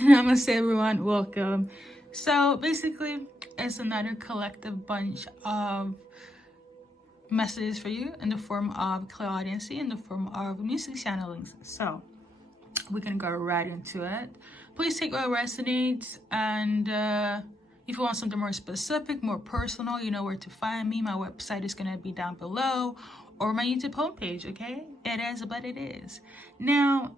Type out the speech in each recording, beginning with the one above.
Namaste everyone, welcome. So basically, it's another collective bunch of messages for you in the form of Clairaudience, in the form of music channelings. So we're gonna go right into it. Please take what resonates, and if you want something more specific, more personal, you know where to find me. My website is gonna be down below, or my YouTube homepage. Okay, it is, but it is. Now,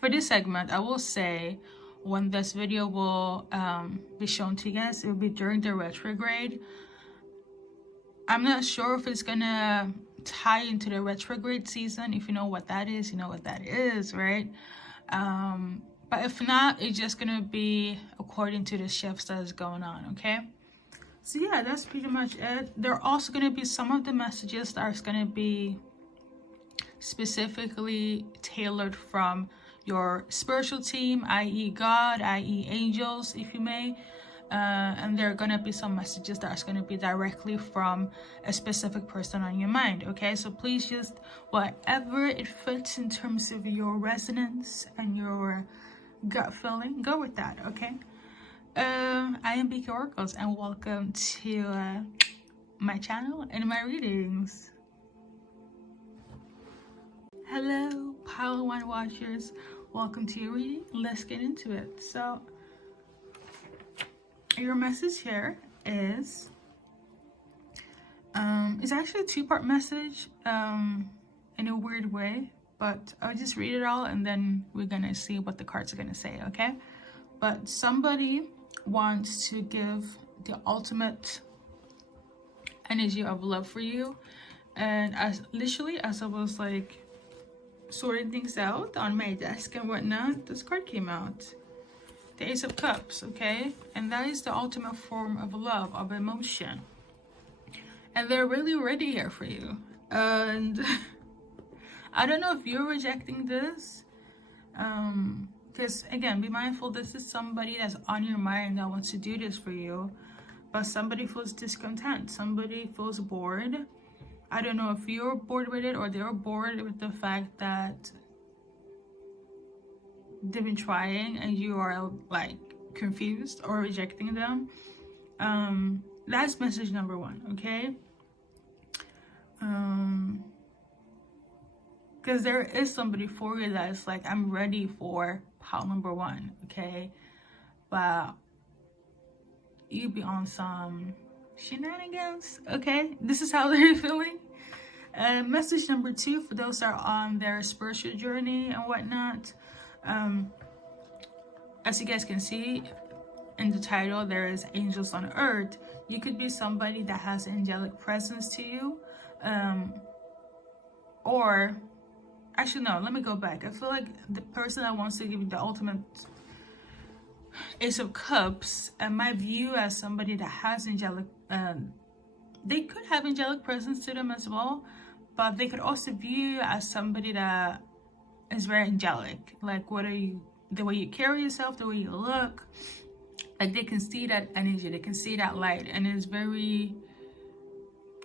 for this segment, I will say when this video will be shown to you guys, it will be during the retrograde. I'm not sure if it's gonna tie into the retrograde season. If you know what that is, you know what that is, right? But if not, it's just gonna be according to the shifts that is going on, okay? So yeah, that's pretty much it. There are also gonna be some of the messages that are gonna be specifically tailored from your spiritual team, i.e. God, i.e. angels, if you may. And there are going to be some messages that are going to be directly from a specific person on your mind, okay? So please just, whatever it fits in terms of your resonance and your gut feeling, go with that, okay? I am BKA Oracles, and welcome to my channel and my readings. Hello, Pile 1 watchers. Welcome to your reading. Let's get into it. So, your message here is, it's actually a two-part message, in a weird way, but I'll just read it all and then we're gonna see what the cards are gonna say, okay? But somebody wants to give the ultimate energy of love for you, and as I was like sorting things out on my desk and whatnot, this card came out, the Ace of Cups, okay? And that is the ultimate form of love, of emotion, and they're really ready here for you. And I don't know if you're rejecting this, because again, be mindful, this is somebody that's on your mind that wants to do this for you, but somebody feels discontent, somebody feels bored. I don't know if you're bored with it or they're bored with the fact that they've been trying and you are like confused or rejecting them. That's message number one, okay? Because there is somebody for you that is like, I'm ready for pile number one, okay? But you be on some shenanigans, okay? This is how they're feeling. Message number two, for those that are on their spiritual journey and whatnot, as you guys can see in the title, there is angels on earth. You could be somebody that has angelic presence to you, or actually no, let me go back. I feel like the person that wants to give you the ultimate Ace of Cups, might view as somebody that has angelic, they could have angelic presence to them as well, but they could also view you as somebody that is very angelic. Like, what are you, the way you carry yourself, the way you look, like they can see that energy, they can see that light, and it's very,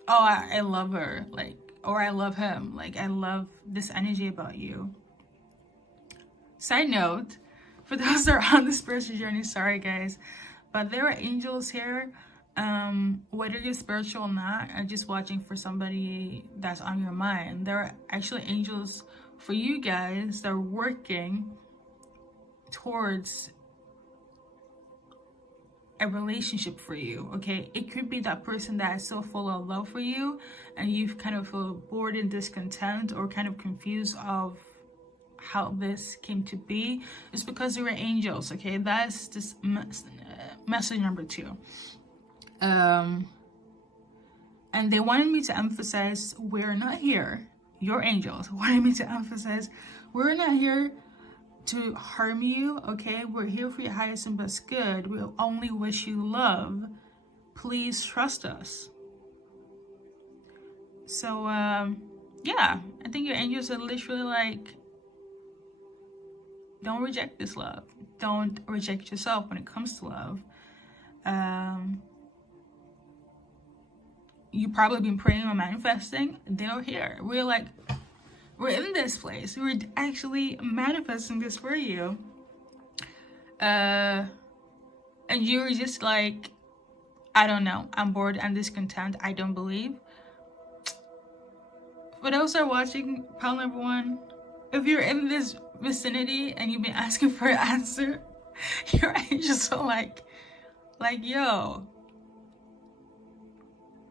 oh, I love her, like, or I love him, like, I love this energy about you. Side note, for those that are on the spiritual journey, sorry guys, but there are angels here, whether you're spiritual or not, I'm just watching for somebody that's on your mind. There are actually angels for you guys that are working towards a relationship for you, okay? It could be that person that is so full of love for you and you've kind of feel bored and discontent or kind of confused of how this came to be. It's because there were angels, okay? That's this message number two. And they wanted me to emphasize, we're not here, your angels wanted me to emphasize, we're not here to harm you, okay? We're here for your highest and best good. We only wish you love. Please trust us. So yeah, I think your angels are literally like, don't reject this love. Don't reject yourself when it comes to love. You probably been praying or manifesting. They're here. We're we're in this place. We're actually manifesting this for you. And you're just like, I don't know, I'm bored, I'm discontent, I don't believe. For those who are watching, pile number one, if you're in this vicinity and you've been asking for an answer, your angels are like, yo,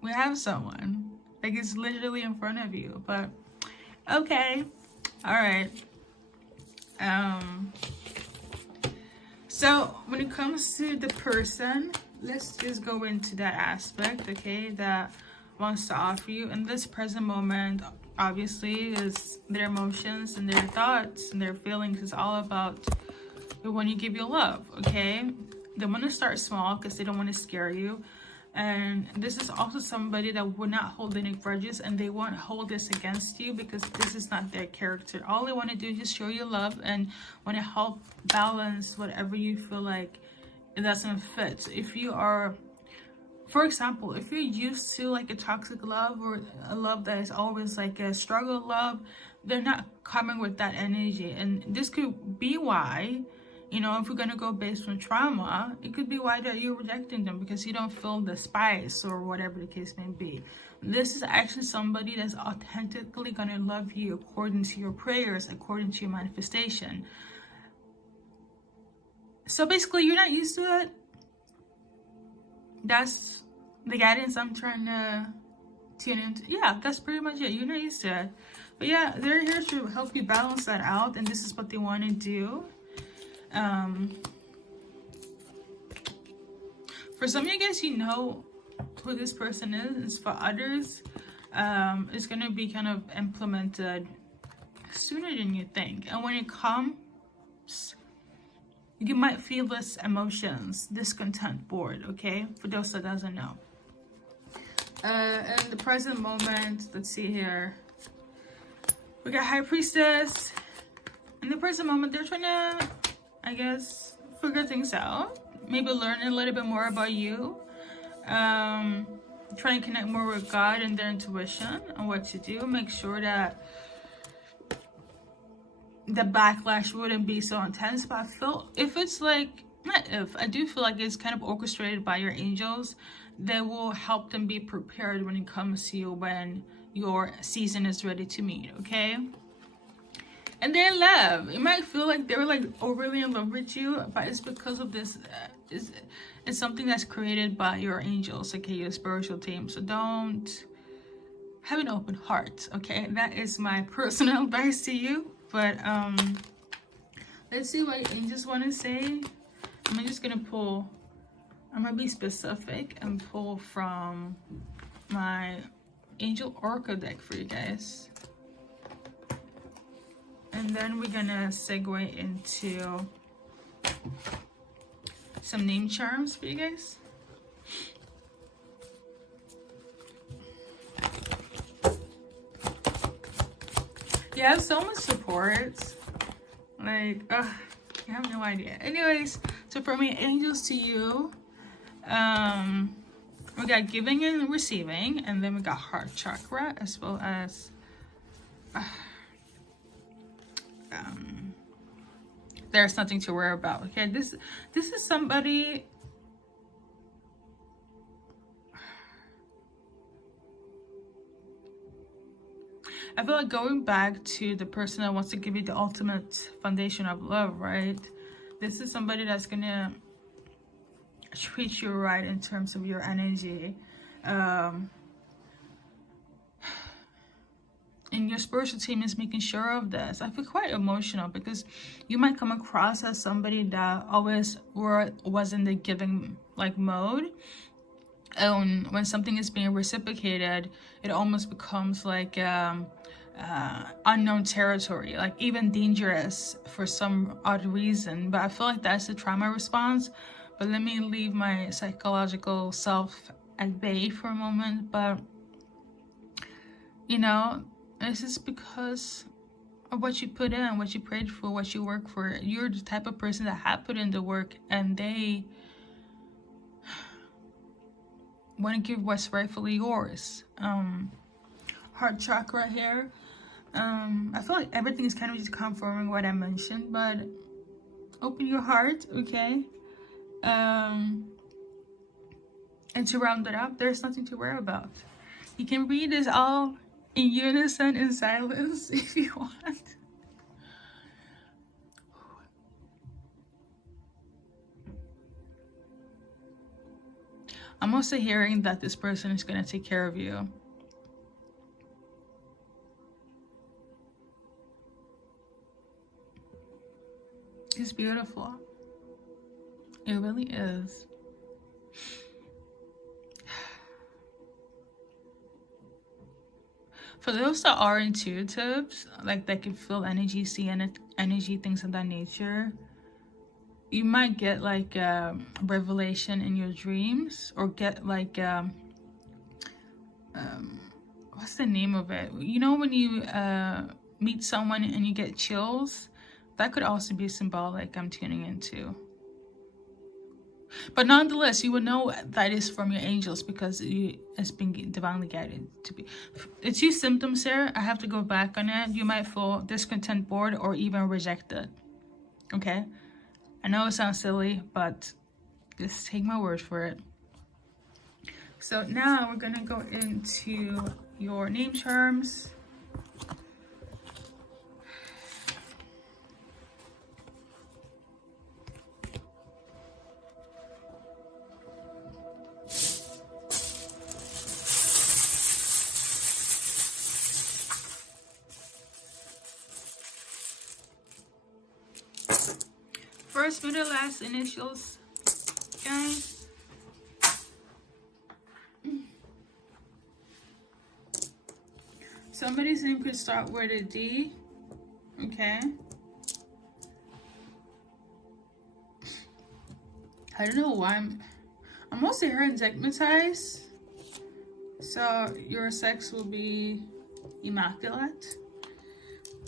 we have someone. Like, it's literally in front of you. But okay, all right. So when it comes to the person, let's just go into that aspect, okay, that wants to offer you in this present moment. Obviously, is their emotions and their thoughts and their feelings is all about when you give your love, okay? They want to start small because they don't want to scare you. And this is also somebody that would not hold any grudges, and they won't hold this against you because this is not their character. All they want to do is just show you love and want to help balance whatever you feel like it doesn't fit. So if you are, for example, if you're used to like a toxic love or a love that is always like a struggle love, they're not coming with that energy. And this could be why, you know, if we're going to go based on trauma, it could be why that you're rejecting them because you don't feel the spice or whatever the case may be. This is actually somebody that's authentically going to love you according to your prayers, according to your manifestation. So basically, you're not used to it. That's the guidance I'm trying to tune into. Yeah, that's pretty much it. You're not used to it. But yeah, they're here to help you balance that out, and this is what they want to do. For some of you guys, you know who this person is. For others, it's going to be kind of implemented sooner than you think. And when it comes, you might feel this emotions, discontent, bored, okay? For those that doesn't know. In the present moment, let's see here. We got High Priestess. In the present moment, they're trying to, I guess, figure things out. Maybe learn a little bit more about you. Trying to connect more with God and their intuition on what to do. Make sure that the backlash wouldn't be so intense. But I feel if it's like, not if, I do feel like it's kind of orchestrated by your angels. That will help them be prepared when it comes to you when your season is ready to meet, okay? And they're in love. It might feel like they're like overly in love with you, but it's because of this. It's something that's created by your angels, okay, your spiritual team. So don't have an open heart, okay? That is my personal advice to you. But let's see what angels want to say. I'm just gonna pull. I'm gonna be specific and pull from my Angel Oracle deck for you guys. And then we're gonna segue into some name charms for you guys. You have so much support. Like, you have no idea. Anyways, so for me, angels to you. We got giving and receiving, and then we got heart chakra, as well as there's nothing to worry about. Okay, this is somebody. I feel like going back to the person that wants to give you the ultimate foundation of love, right? This is somebody that's gonna treat you right in terms of your energy. And your spiritual team is making sure of this. I feel quite emotional because you might come across as somebody that always was in the giving like mode. And when something is being reciprocated, it almost becomes like unknown territory, like even dangerous for some odd reason. But I feel like that's the trauma response. But let me leave my psychological self at bay for a moment. But, you know, this is because of what you put in, what you prayed for, what you work for. You're the type of person that have put in the work, and they want to give what's rightfully yours. Heart chakra here. I feel like everything is kind of just confirming what I mentioned, but open your heart, okay? And to round it up, there's nothing to worry about. You can read this all in unison in silence if you want. I'm also hearing that this person is going to take care of you. It's beautiful. It really is. For those that are intuitives, like that can feel energy, see energy, things of that nature, you might get like a revelation in your dreams, or get like what's the name of it? You know, when you meet someone and you get chills, that could also be symbolic. I'm tuning into. But nonetheless, you will know that is from your angels because it's been divinely guided to be. The two symptoms here, I have to go back on it. You might feel discontent, bored, or even rejected. Okay? I know it sounds silly, but just take my word for it. So now we're going to go into your name terms. First, middle, last initials, guys. Somebody's name could start with a D, okay? I don't know why I'm also hearing dogmatized. So your sex will be immaculate.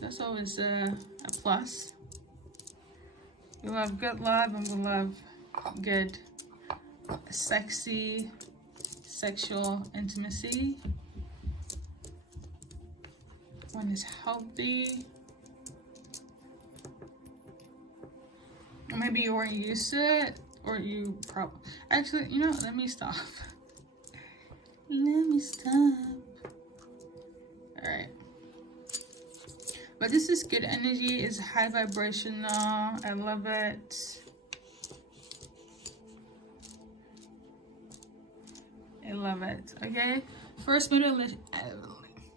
That's always a plus. We love good love, and we love good, sexy, sexual intimacy. One is healthy. Or maybe you weren't used to it, or you probably... Actually, you know, let me stop. Let me stop. Alright. But this is good energy. It's high vibrational. I love it. I love it. Okay. First, middle,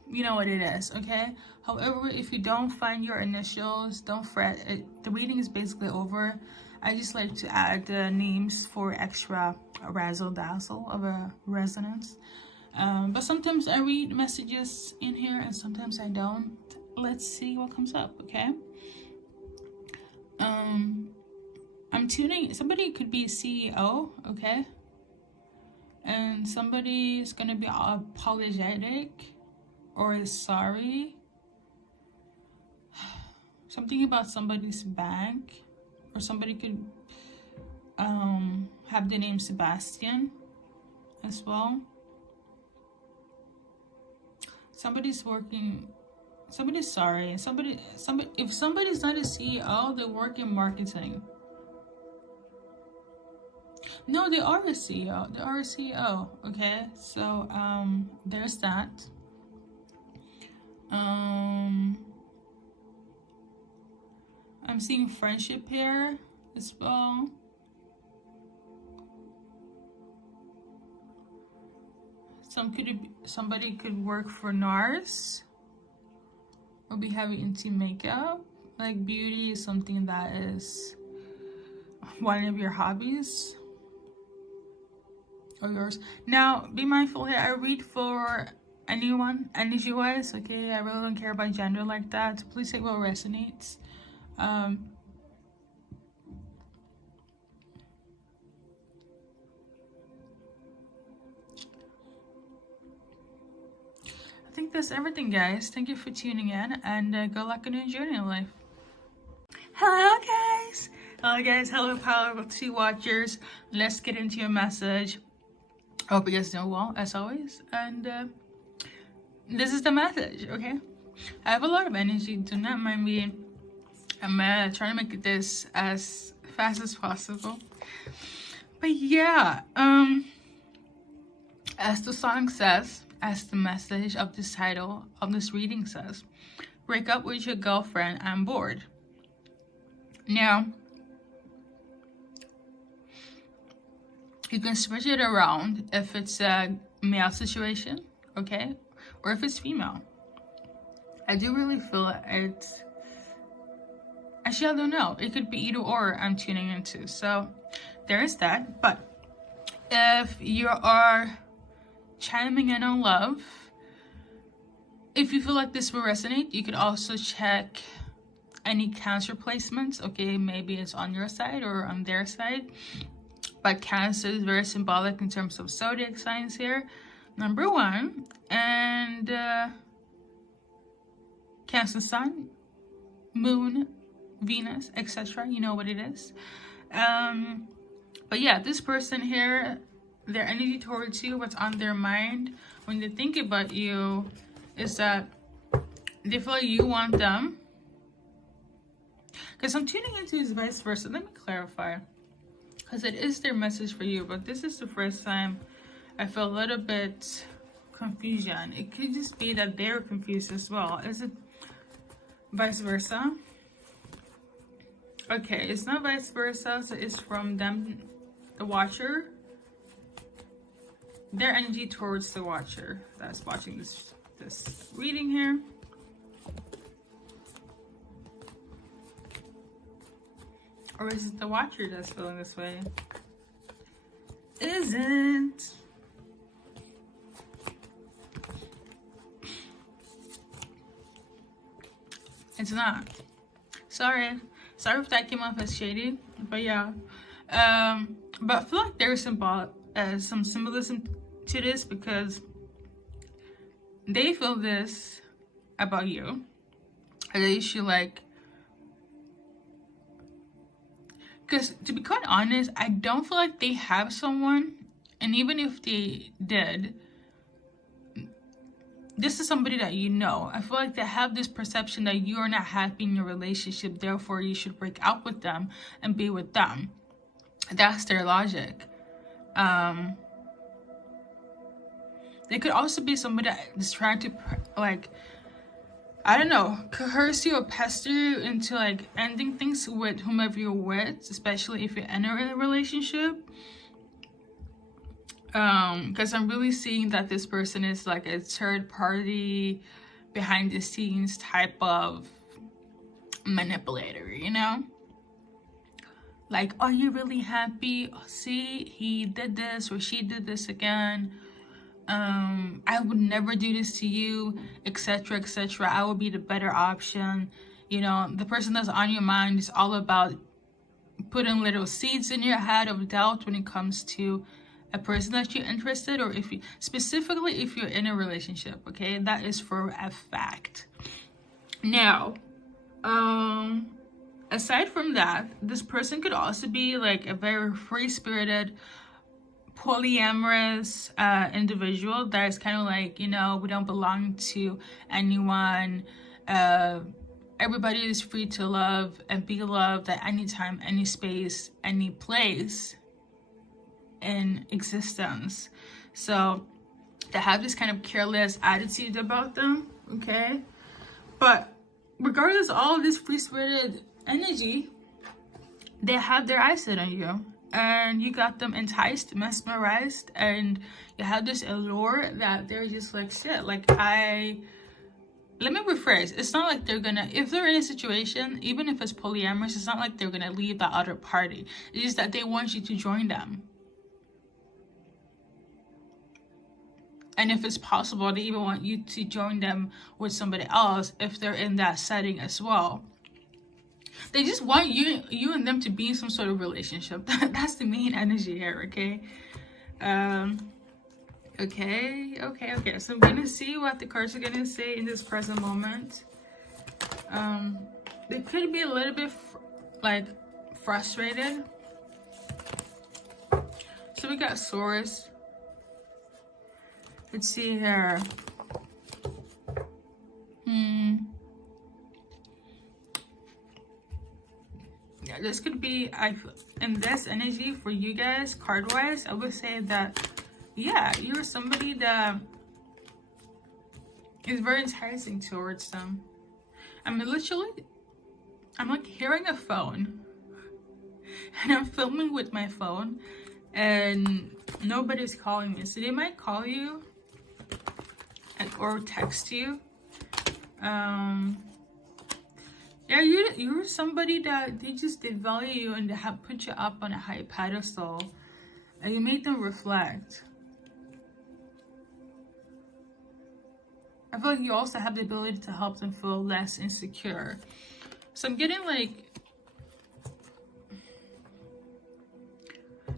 you know what it is. Okay. However, if you don't find your initials, don't fret. The reading is basically over. I just like to add names for extra razzle dazzle of a resonance. But sometimes I read messages in here, and sometimes I don't. Let's see what comes up, okay? I'm tuning. Somebody could be a CEO, okay? And somebody is gonna be apologetic or sorry. Something about somebody's bank, or somebody could have the name Sebastian as well. Somebody's working. Somebody's sorry. Somebody. If somebody's not a CEO, they work in marketing. No, they are a CEO. They are a CEO. Okay, so there's that. I'm seeing friendship here as well. Somebody could work for NARS. Or be heavy into makeup. Like beauty is something that is one of your hobbies. Or yours. Now, be mindful here. I read for anyone, energy-wise. Okay, I really don't care about gender like that. So please take what resonates. I think that's everything, guys. Thank you for tuning in, and good luck on your journey in life. Hello, guys. Hello, guys. Hello, Power 2 watchers. Let's get into your message. I hope you guys doing well, as always. And this is the message, okay? I have a lot of energy. Do not mind me. I'm trying to make this as fast as possible. But yeah, as the song says, as the message of this title of this reading says, break up with your girlfriend, I'm bored. Now, you can switch it around if it's a male situation, okay? Or if it's female. I do really feel it's... Actually, I don't know. It could be either or I'm tuning into. So, there is that. But if you are chiming in on love, if you feel like this will resonate, you could also check any Cancer placements. Okay, maybe it's on your side or on their side. But Cancer is very symbolic in terms of zodiac signs here. Number 1. And Cancer Sun, Moon, Venus, etc. You know what it is. But yeah, this person here, their energy towards you, what's on their mind when they think about you is that they feel like you want them. Because I'm tuning into is vice versa. Let me clarify. Because it is their message for you, but this is the first time I feel a little bit confusion. It could just be that they're confused as well. Is it vice versa? Okay, it's not vice versa, so it's from them, the watcher. Their energy towards the watcher that's watching this reading here. Or is it the watcher that's feeling this way? Isn't. It's not. Sorry if that came off as shady, but yeah. But I feel like there's some symbolism to this, because they feel this about you. They should like, because to be quite honest, I don't feel like they have someone, and even if they did, this is somebody that you know. I feel like they have this perception that you are not happy in your relationship, therefore you should break up with them and be with them. That's their logic. They could also be somebody that is trying to, like, I don't know, coerce you or pester you into like ending things with whomever you're with, especially if you enter in a relationship. Because I'm really seeing that this person is like a third party, behind the scenes type of manipulator, you know? Like, are you really happy? Oh, see, he did this or she did this again. I would never do this to you, etc., etc. I would be the better option. You know, the person that's on your mind is all about putting little seeds in your head of doubt when it comes to a person that you're interested, or if you specifically if you're in a relationship. Okay, that is for a fact. Now, aside from that, this person could also be like a very free-spirited, polyamorous individual that is kind of like, you know, we don't belong to anyone. Everybody is free to love and be loved at any time, any space, any place in existence. So they have this kind of careless attitude about them, okay? But regardless of all of this free-spirited energy, they have their eyes set on you. And you got them enticed, mesmerized, and you have this allure that they're just like, shit, like let me rephrase. It's not like they're gonna, if they're in a situation, even if it's polyamorous, it's not like they're gonna leave the other party. It's just that they want you to join them. And if it's possible, they even want you to join them with somebody else if they're in that setting as well. They just want you and them to be in some sort of relationship. That's the main energy here, okay? Okay. So I'm gonna see what the cards are gonna say in this present moment. They could be a little bit like frustrated. So we got Swords. Let's see here. this could be, in this energy for you guys, card-wise, I would say that, yeah, you're somebody that is very enticing towards them. I mean, literally, I'm like hearing a phone, and I'm filming with my phone, and nobody's calling me. So they might call you or text you. Yeah, you're somebody that they value you and they have put you up on a high pedestal, and you make them reflect. I feel like you also have the ability to help them feel less insecure. So I'm getting like,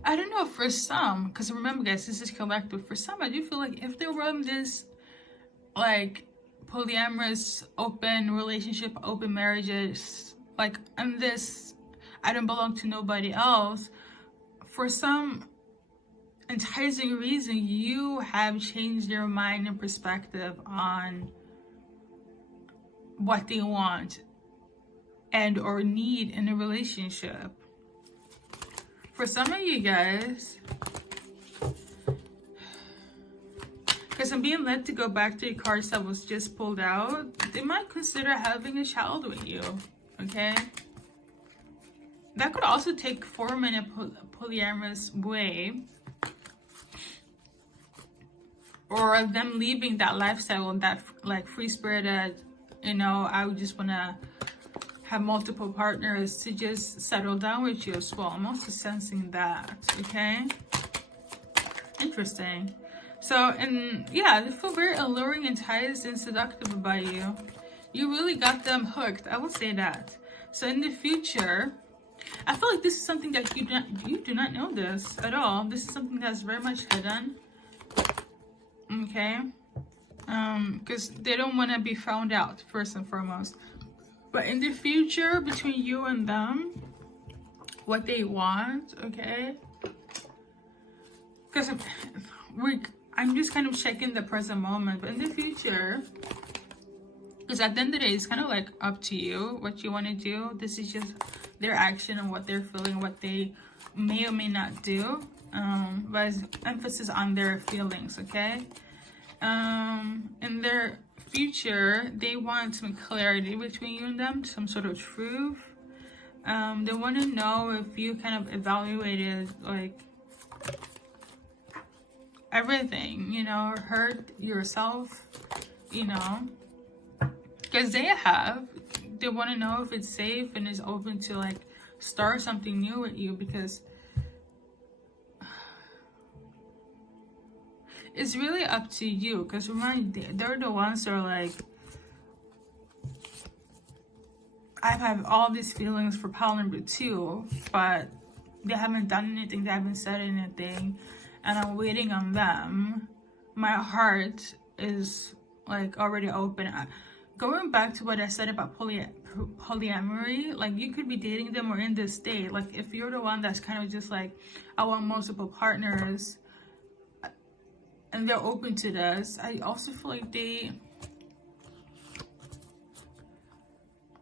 I don't know, for some, because remember guys, this is collective. For some, I do feel like if they were in this like polyamorous, open relationship, open marriages, like in this, I don't belong to nobody else, for some enticing reason, you have changed your mind and perspective on what they want and or need in a relationship. For some of you guys, because I'm being led to go back to the cards that was just pulled out, they might consider having a child with you, okay? That could also take form in a polyamorous way, or them leaving that lifestyle, that like free-spirited, you know, I would just want to have multiple partners, to just settle down with you as well. I'm also sensing that, okay? Interesting. So, and yeah, they feel very alluring, enticed, and seductive about you. You really got them hooked, I would say that. So in the future, I feel like this is something that you do not know this at all. This is something that's very much hidden, okay? Because they don't want to be found out, first and foremost. But in the future, between you and them, what they want, okay? Because I'm just kind of checking the present moment, but in the future, because at the end of the day, it's kind of like up to you what you want to do. This is just their action and what they're feeling, what they may or may not do. But it's emphasis on their feelings, okay? In their future, they want some clarity between you and them, some sort of truth. They want to know if you kind of evaluated like everything, you know, hurt yourself, you know, because they want to know if it's safe and is open to like start something new with you, because it's really up to you. Because remember, they're the ones that are like, I have all these feelings for pile number 2, but they haven't done anything, they haven't said anything, and I'm waiting on them. My heart is like already open. Going back to what I said about polyamory, like you could be dating them or in this state. Like if you're the one that's kind of just like, I want multiple partners, and they're open to this, I also feel like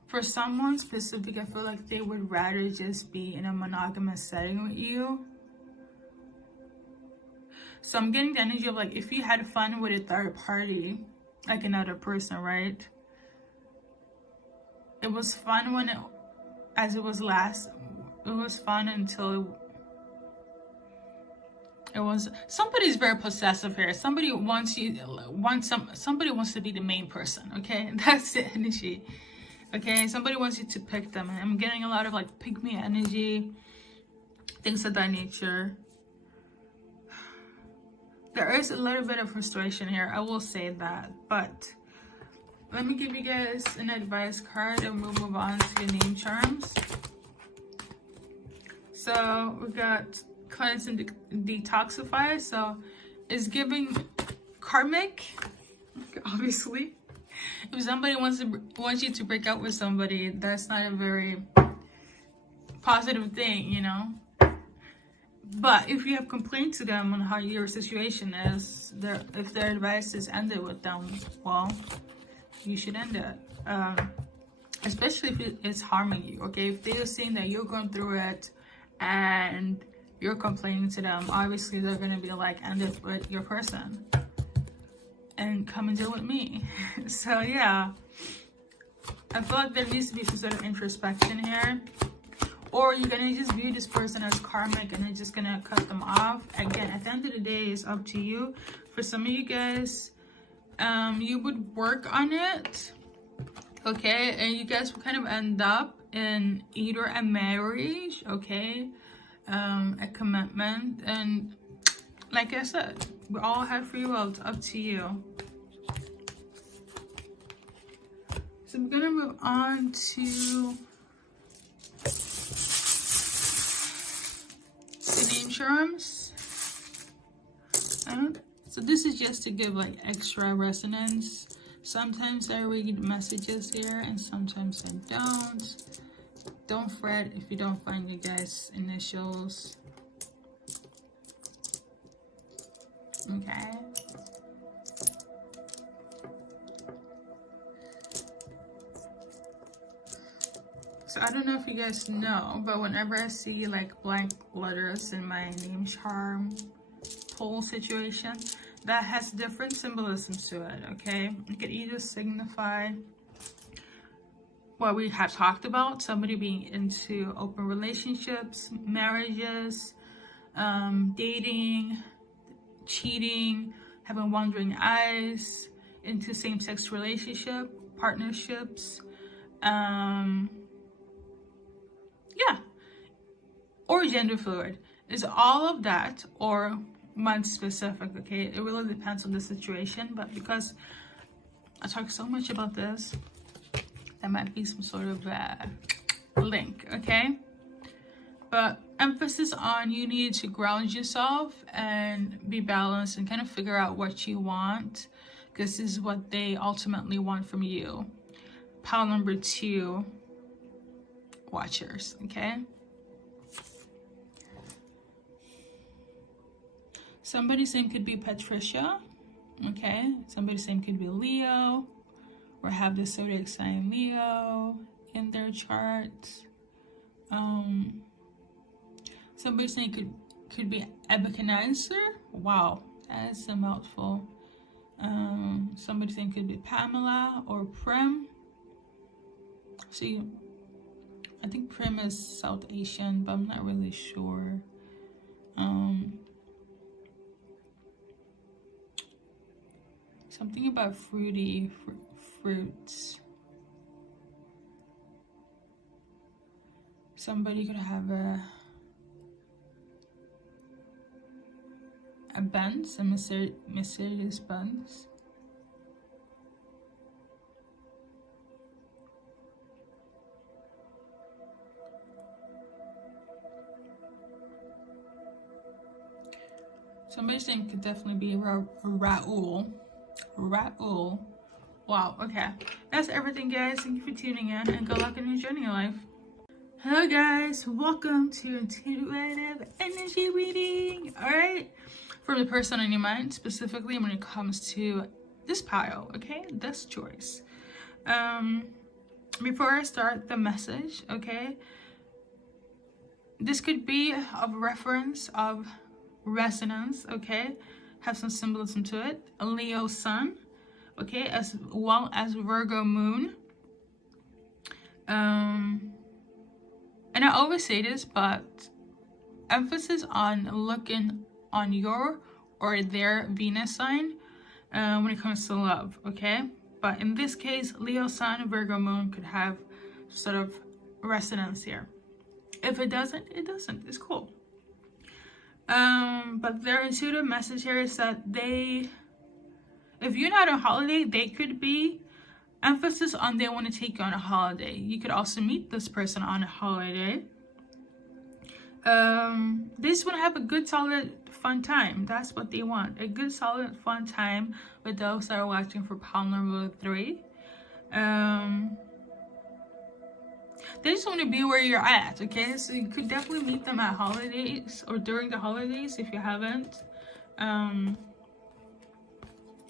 for someone specific, I feel like they would rather just be in a monogamous setting with you. So I'm getting the energy of like, if you had fun with a third party, like another person, right? It was fun when it was fun until it was, somebody's very possessive here. Somebody wants somebody wants to be the main person, okay? That's the energy, okay? Somebody wants you to pick them. And I'm getting a lot of like pick me energy, things of that nature. There is a little bit of frustration here, I will say that, but let me give you guys an advice card and we'll move on to your name charms. So we got cleanse and detoxify. So it's giving karmic, obviously. If somebody wants you to break up with somebody, that's not a very positive thing, you know. But if you have complained to them on how your situation is, if their advice is ended with them, well, you should end it. especially if it's harming you, okay? If they're seeing that you're going through it and you're complaining to them, obviously they're going to be like, end it with your person and come and deal with me. So yeah, I feel like there needs to be some sort of introspection here. Or you're going to just view this person as karmic and you're just going to cut them off. Again, at the end of the day, it's up to you. For some of you guys, you would work on it, okay? And you guys will kind of end up in either a marriage, okay? A commitment. And like I said, we all have free will. It's up to you. So I'm going to move on to name charms. So this is just to give like extra resonance. Sometimes I read messages here and sometimes I don't. Don't fret if you don't find your guys' initials. Okay. So I don't know if you guys know, but whenever I see like blank letters in my name charm pull situation, that has different symbolisms to it, okay? It could either signify what we have talked about, somebody being into open relationships, marriages, dating, cheating, having wandering eyes, into same-sex relationship, partnerships, yeah, or gender fluid. Is all of that or month specific, okay? It really depends on the situation, but because I talk so much about this, there might be some sort of link, okay? But emphasis on you need to ground yourself and be balanced and kind of figure out what you want, because this is what they ultimately want from you. Pile number 2, watchers, okay? Somebody's name could be Patricia, okay? Somebody's name could be Leo, or have the zodiac sign Leo in their chart. Somebody's name could be Nebuchadnezzar. Wow, that is a mouthful. Somebody's name could be Pamela or Prim. See, I think Prim is South Asian, but I'm not really sure. Something about fruity fruits. Somebody could have a buns, a mysterious buns. Somebody's name could definitely be Raul. Raul. Wow, okay. That's everything, guys. Thank you for tuning in and good luck in your journey in life. Hello, guys. Welcome to Intuitive Energy Reading. Alright. From the person on your mind, specifically when it comes to this pile, okay? This choice. Before I start the message, okay? This could be of reference of resonance, okay? Have some symbolism to it. A Leo sun, okay, as well as Virgo moon. And I always say this, but emphasis on looking on your or their Venus sign when it comes to love, okay? But in this case, Leo sun, Virgo moon could have sort of resonance here. If it doesn't, it doesn't. It's cool. But their intuitive message here is that if you're not on holiday, they could be emphasis on they want to take you on a holiday. You could also meet this person on a holiday. They just want to have a good, solid, fun time. That's what they want. A good, solid, fun time with those that are watching for pile number 3. They just want to be where you're at, okay? So you could definitely meet them at holidays or during the holidays if you haven't.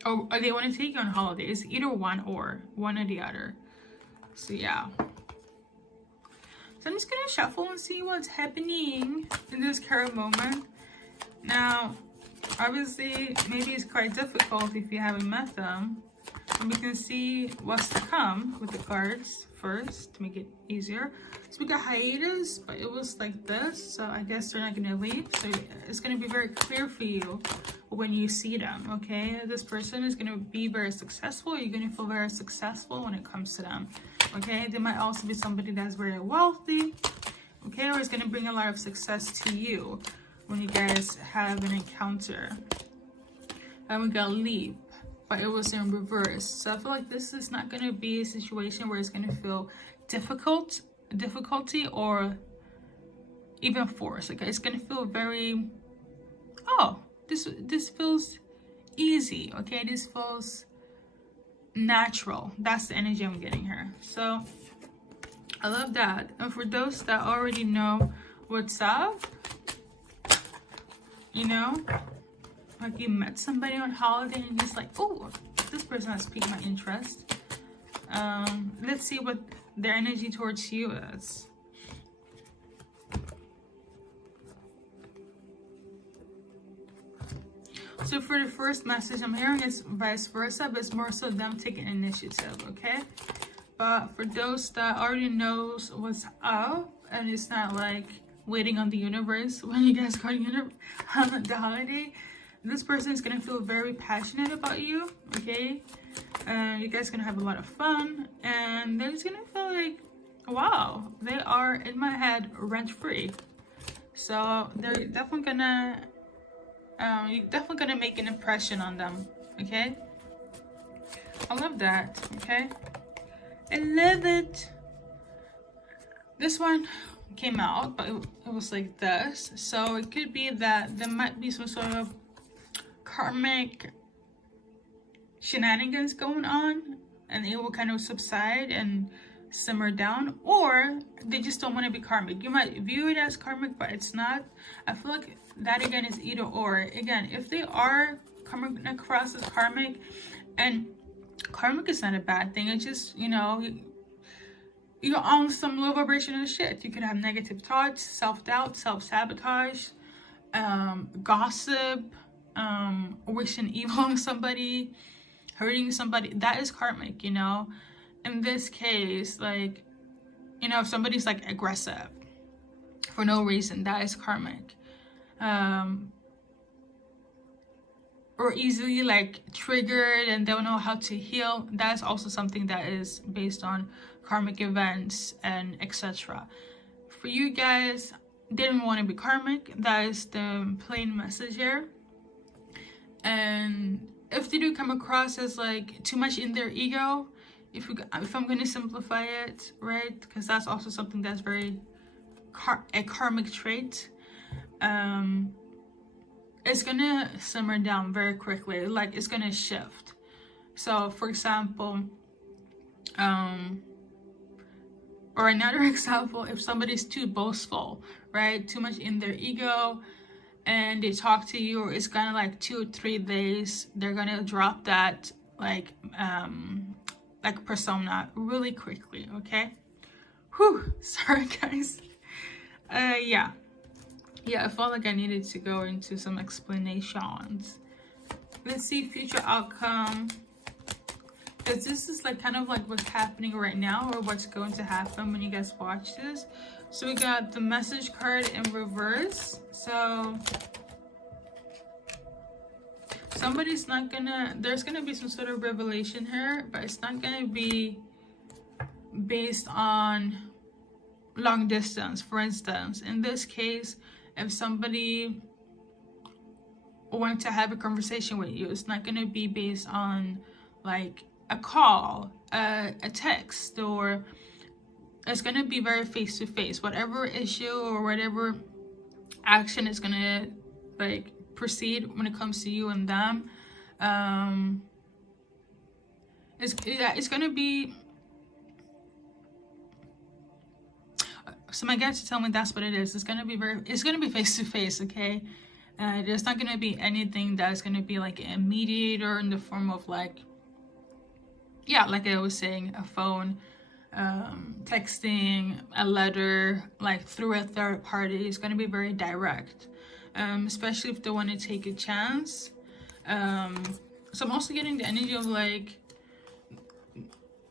Or they want to take you on holidays, either one or the other. So yeah. So I'm just gonna shuffle and see what's happening in this current moment. Now, obviously, maybe it's quite difficult if you haven't met them. And we can see what's to come with the cards first to make it easier. So we got hiatus, but it was like this. So I guess they're not gonna leave. So it's gonna be very clear for you when you see them, okay? This person is gonna be very successful. You're gonna feel very successful when it comes to them, okay? They might also be somebody that's very wealthy, okay? Or it's gonna bring a lot of success to you when you guys have an encounter. And we got leap, but it was in reverse. So I feel like this is not gonna be a situation where it's gonna feel difficulty or even force. Like it's gonna feel very, oh, this feels easy, okay? This feels natural. That's the energy I'm getting here. So I love that. And for those that already know what's up, you know, like you met somebody on holiday and you're just like, oh, this person has piqued my interest. Let's see what their energy towards you is. So for the first message, I'm hearing it's vice versa, but it's more so them taking initiative, okay? But for those that already knows what's up, and it's not like waiting on the universe when you guys go on the holiday, this person is gonna feel very passionate about you, okay? You guys gonna have a lot of fun, and they're just gonna feel like, wow, they are in my head rent-free. So they're definitely gonna you're definitely gonna make an impression on them, okay? I love that, okay? I love it. This one came out, but it was like this. So it could be that there might be some sort of karmic shenanigans going on, and it will kind of subside and simmer down, or they just don't want to be karmic. You might view it as karmic, but it's not. I feel like that again is either or. Again, if they are coming across as karmic, and karmic is not a bad thing, it's just, you know, you're on some low vibrational shit. You could have negative thoughts, self-doubt, self-sabotage, gossip, wishing evil on somebody, hurting somebody. That is karmic, you know. In this case, like, you know, if somebody's like aggressive for no reason, that is karmic. Or easily like triggered and don't know how to heal, that's also something that is based on karmic events and etc. For you guys, they don't want to be karmic. That is the plain message here. And if they do come across as like too much in their ego, if I'm going to simplify it, right, because that's also something that's very a karmic trait, it's gonna simmer down very quickly. Like it's gonna shift. So for example, or another example, if somebody's too boastful, right, too much in their ego, and they talk to you, or it's kind of like 2 or 3 days, they're gonna drop that like persona really quickly, okay? Whew, sorry guys. Yeah, I felt like I needed to go into some explanations. Let's see future outcome, because this is like kind of like what's happening right now, or what's going to happen when you guys watch this. So we got the message card in reverse. So somebody's not gonna, there's gonna be some sort of revelation here, but it's not gonna be based on long distance. For instance, in this case, if somebody wanted to have a conversation with you, it's not gonna be based on like a call, a text, or it's gonna be very face to face. Whatever issue or whatever action is gonna like proceed when it comes to you and them, it's gonna be. So my guys tell me that's what it is. It's gonna be face to face, okay? There's not gonna be anything that's gonna be like a mediator in the form of like, yeah, like I was saying, a phone, texting, a letter, like through a third party. It's going to be very direct, especially if they want to take a chance. So I'm also getting the energy of like,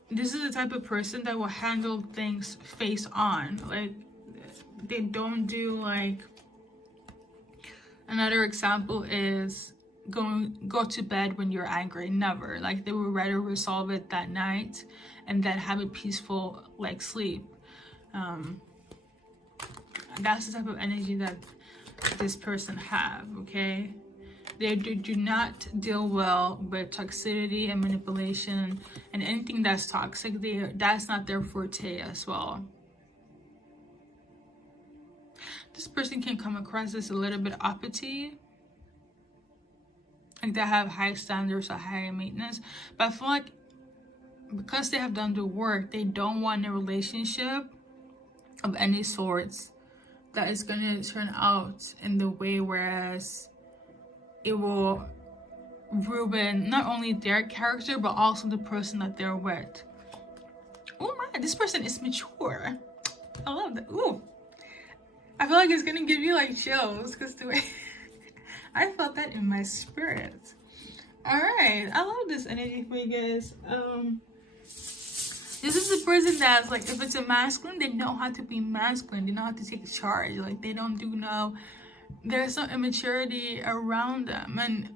this is the type of person that will handle things face on. Like, they don't do like, another example is go to bed when you're angry. Never. Like, they would rather resolve it that night and then have a peaceful like sleep. That's the type of energy that this person have. Okay, they do not deal well with toxicity and manipulation and anything that's toxic. That's not their forte as well. This person can come across as a little bit uppity, like they have high standards or high maintenance, but I feel like because they have done the work, they don't want a relationship of any sorts that is going to turn out in the way whereas it will ruin not only their character but also the person that they're with. Oh my, this person is mature. I love that. Ooh, I feel like it's gonna give you like chills because the way I felt that in my spirit. All right, I love this energy for you guys. This is a person that's like, if it's a masculine, they know how to be masculine. They know how to take charge. Like, they don't do no, there's some immaturity around them. And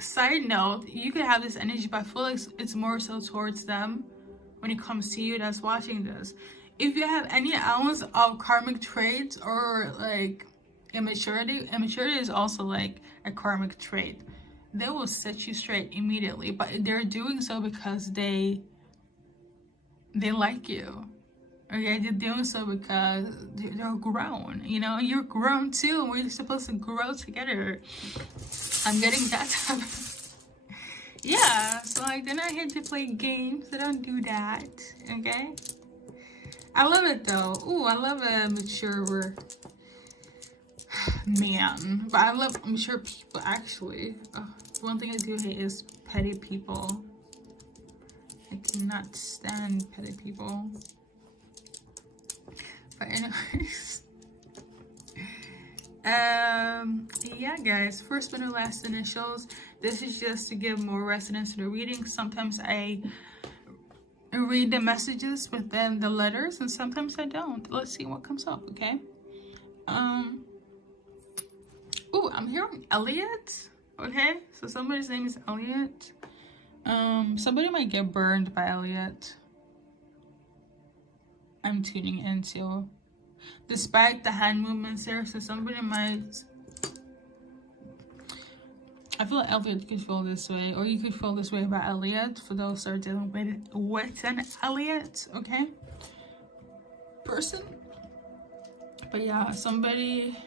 side note, you could have this energy, but I feel like it's more so towards them when it comes to you that's watching this. If you have any ounce of karmic traits or like immaturity is also like a karmic trait. They will set you straight immediately, but they're doing so because they like you. Okay, they're doing so because they're grown. You know, you're grown too, and we're supposed to grow together. I'm getting that type of, yeah, so like they're not here to play games. They don't do that. Okay, I love it though. Ooh, I love a mature man, but I love mature people actually. One thing I do hate is petty people. I cannot stand petty people. But anyways, yeah guys, first but no last initials. This is just to give more resonance to the reading. Sometimes I read the messages within the letters and sometimes I don't. Let's see what comes up. Okay, oh, I'm hearing Elliot. Okay, so somebody's name is Elliot. Somebody might get burned by Elliot. I'm tuning into, despite the hand movements there, so somebody might, I feel like Elliot could feel this way, or you could feel this way about Elliot, for those that are dealing with an Elliot, okay, person. But yeah, somebody,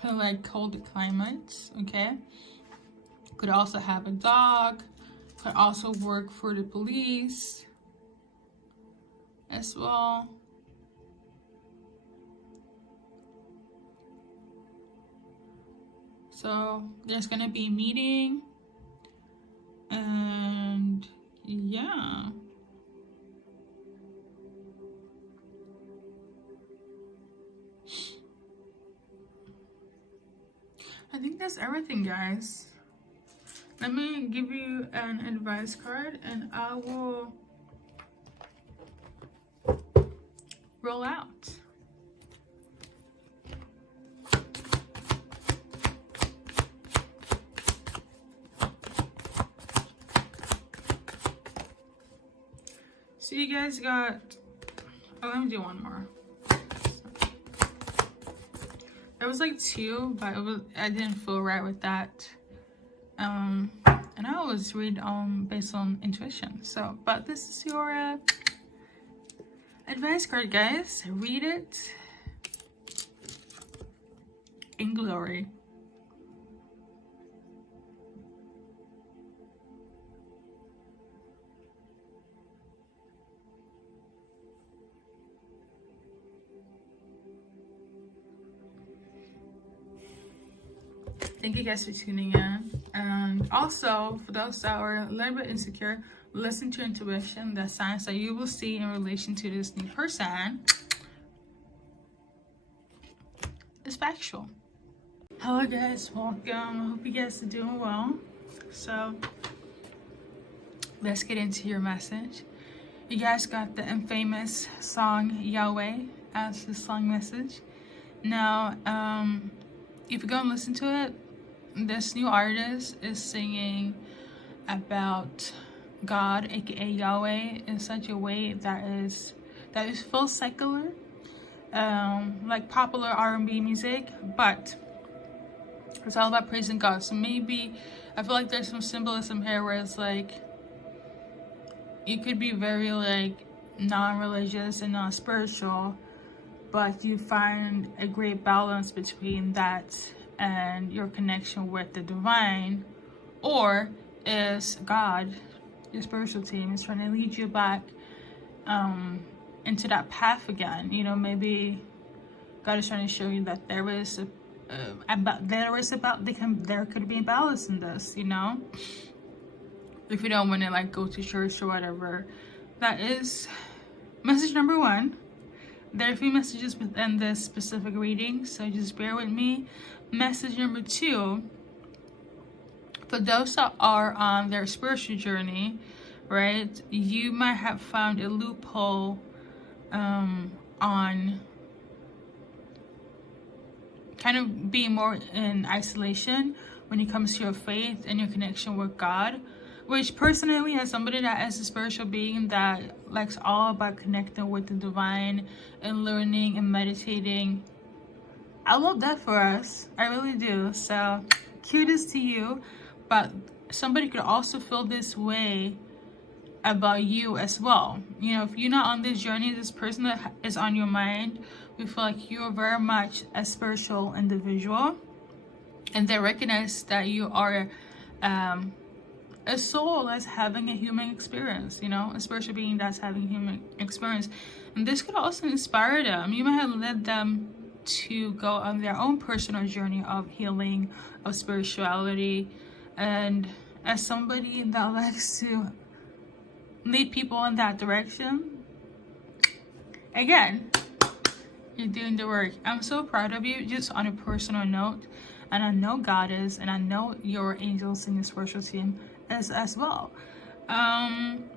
kind of like cold climate, okay, could also have a dog, could also work for the police as well. So there's gonna be a meeting, and yeah. I think that's everything, guys. Let me give you an advice card and I will roll out. So you guys got, oh, let me do one more. There was like two, but I didn't feel right with that. And I always read based on intuition. So, but this is your advice card, guys. Read it in glory. Thank you guys for tuning in, and Also, for those that are a little bit insecure, listen to intuition. The signs that you will see in relation to this new person is factual. Hello guys, welcome. I hope you guys are doing well. So let's get into your message. You guys got the infamous song Yahweh as the song message. Now, if you go and listen to it, this new artist is singing about God, aka Yahweh, in such a way that is full secular, like popular R&B music, but it's all about praising God. So maybe I feel like there's some symbolism here where it's like you could be very like non-religious and non-spiritual, but you find a great balance between that and your connection with the divine, or is God, your spiritual team, is trying to lead you back into that path again. You know, maybe God is trying to show you that there could be balance in this, you know, if you don't want to like go to church or whatever. That is message number one. There are a few messages within this specific reading, so just bear with me. Message number two, for those that are on their spiritual journey, right, you might have found a loophole on kind of being more in isolation when it comes to your faith and your connection with God, which personally, as somebody that is a spiritual being that likes all about connecting with the divine and learning and meditating, I love that for us. I really do. So kudos to you. But somebody could also feel this way about you as well. You know, if you're not on this journey, this person that is on your mind, we feel like you're very much a spiritual individual, and they recognize that you are a soul that's having a human experience, you know, a spiritual being that's having a human experience. And this could also inspire them. You might have led them to go on their own personal journey of healing, of spirituality. And as somebody that likes to lead people in that direction, again, you're doing the work. I'm so proud of you, just on a personal note. And I know God is, and I know your angels in your spiritual team is as well. And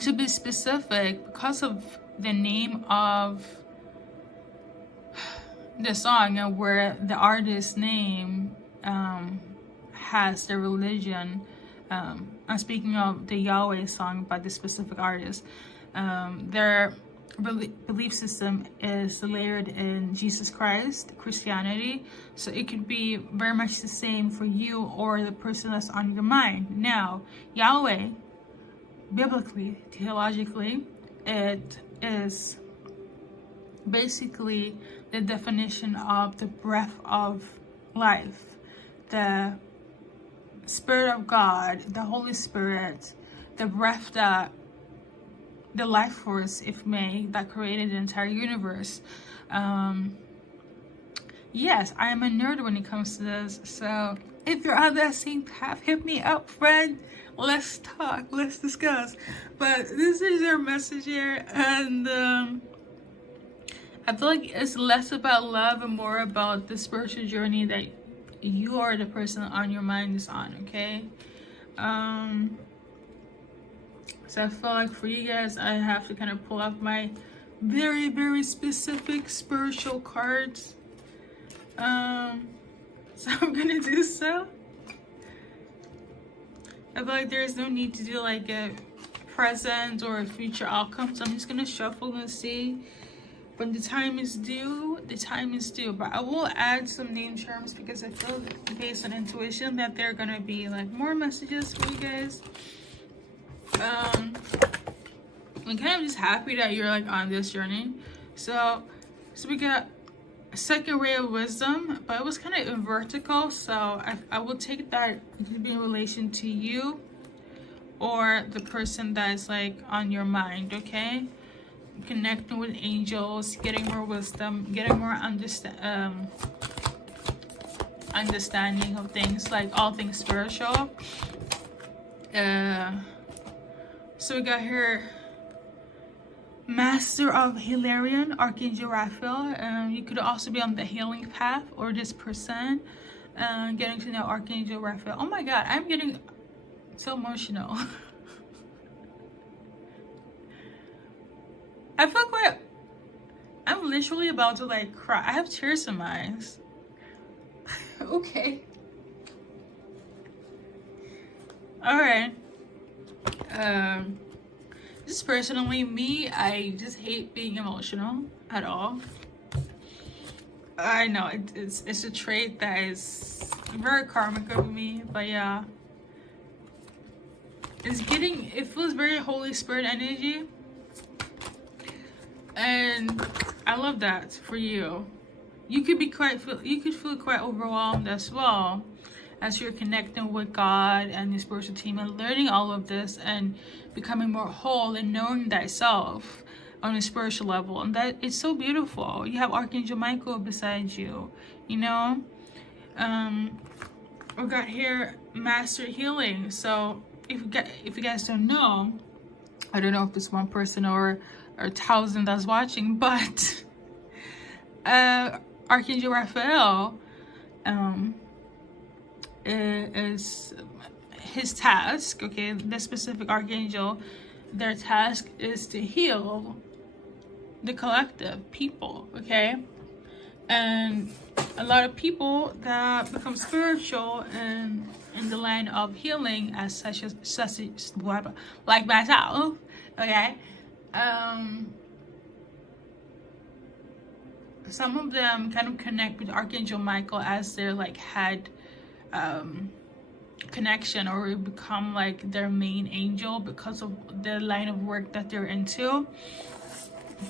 to be specific, because of the name of the song and where the artist's name has the religion, I'm speaking of the Yahweh song by the specific artist, their belief system is layered in Jesus Christ, Christianity. So it could be very much the same for you or the person that's on your mind. Now, Yahweh, biblically, theologically, it is basically the definition of the breath of life, the Spirit of God, the Holy Spirit, the breath that, the life force, if may, that created the entire universe. Yes, I am a nerd when it comes to this. So if you're on that same path, hit me up, friend. Let's talk, let's discuss. But this is your message here, and I feel like it's less about love and more about the spiritual journey that you are the person on your mind is on, okay? So I feel like for you guys, I have to kind of pull up my very, very specific spiritual cards. So I'm gonna do so. I feel like there's no need to do like a present or a future outcome. So I'm just gonna shuffle and see. When the time is due, the time is due. But I will add some name charms because I feel based on intuition that there are gonna be like more messages for you guys. I'm kind of just happy that you're like on this journey. So we got a second ray of wisdom, but it was kind of vertical. So I will take that to be in relation to you or the person that's like on your mind, okay? Connecting with angels, getting more wisdom, getting more understanding understanding of things, like all things spiritual. So we got here Master of Hilarion, Archangel Raphael. You could also be on the healing path, or this person getting to know Archangel Raphael. Oh my god, I'm getting so emotional. I feel like I'm literally about to like cry. I have tears in my eyes. Okay. Alright. Just personally, me, I just hate being emotional at all. I know it's a trait that is very karmic of me, but yeah, it feels very Holy Spirit energy, and I love that for you. You could feel quite overwhelmed as well, as you're connecting with God and your spiritual team and learning all of this and becoming more whole and knowing thyself on a spiritual level. And that it's so beautiful. You have Archangel Michael beside you, you know. We got here Master Healing. So if you guys don't know, I don't know if it's one person or 1,000 that's watching, but Archangel Raphael is his task, okay, this specific archangel, their task is to heal the collective people, okay? And a lot of people that become spiritual and in the line of healing, as such like myself, okay, some of them kind of connect with Archangel Michael as their like head connection, or become like their main angel because of the line of work that they're into.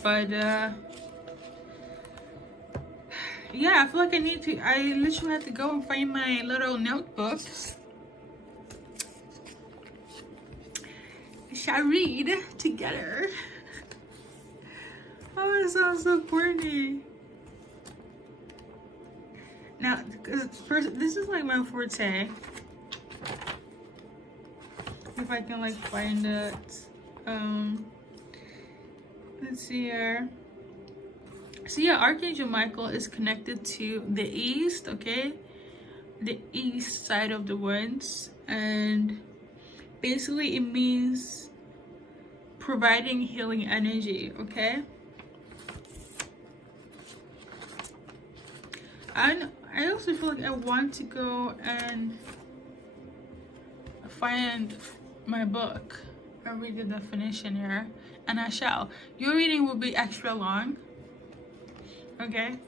But yeah, I feel like I literally have to go and find my little notebook. Shall read together. Oh, it sounds so corny. Now, first, this is like my forte. If I can like find it. Let's see here. So yeah, Archangel Michael is connected to the east, okay? The east side of the winds, and basically it means providing healing energy, okay? And I also feel like I want to go and find my book and read the definition here, and I shall. Your reading will be extra long, okay?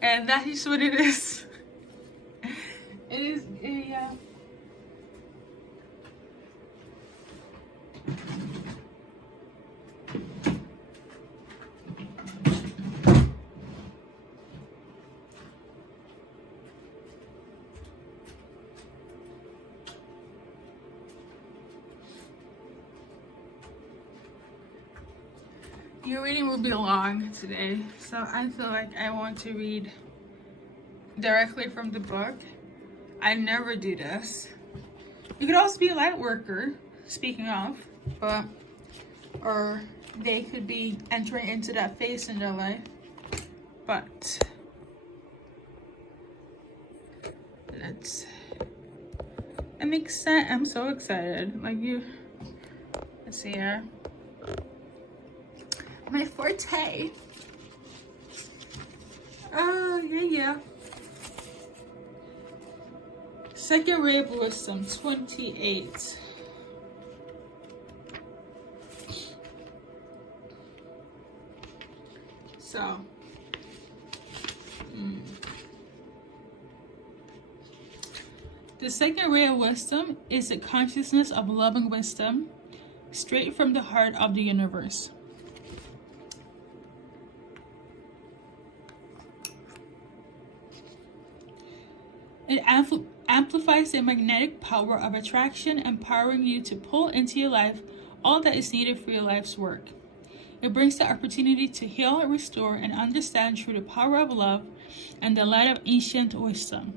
And that is what it is. It is, yeah. Your reading will be long today, so I feel like I want to read directly from the book. I never do this. You could also be a light worker, speaking of, but, or they could be entering into that phase in their life, but it makes sense. I'm so excited. Like let's see here. My forte. Oh, yeah. Second Ray of Wisdom, 28. So, the second ray of wisdom is the consciousness of loving wisdom, straight from the heart of the universe. It amplifies the magnetic power of attraction, empowering you to pull into your life all that is needed for your life's work. It brings the opportunity to heal, restore, and understand through the power of love and the light of ancient wisdom.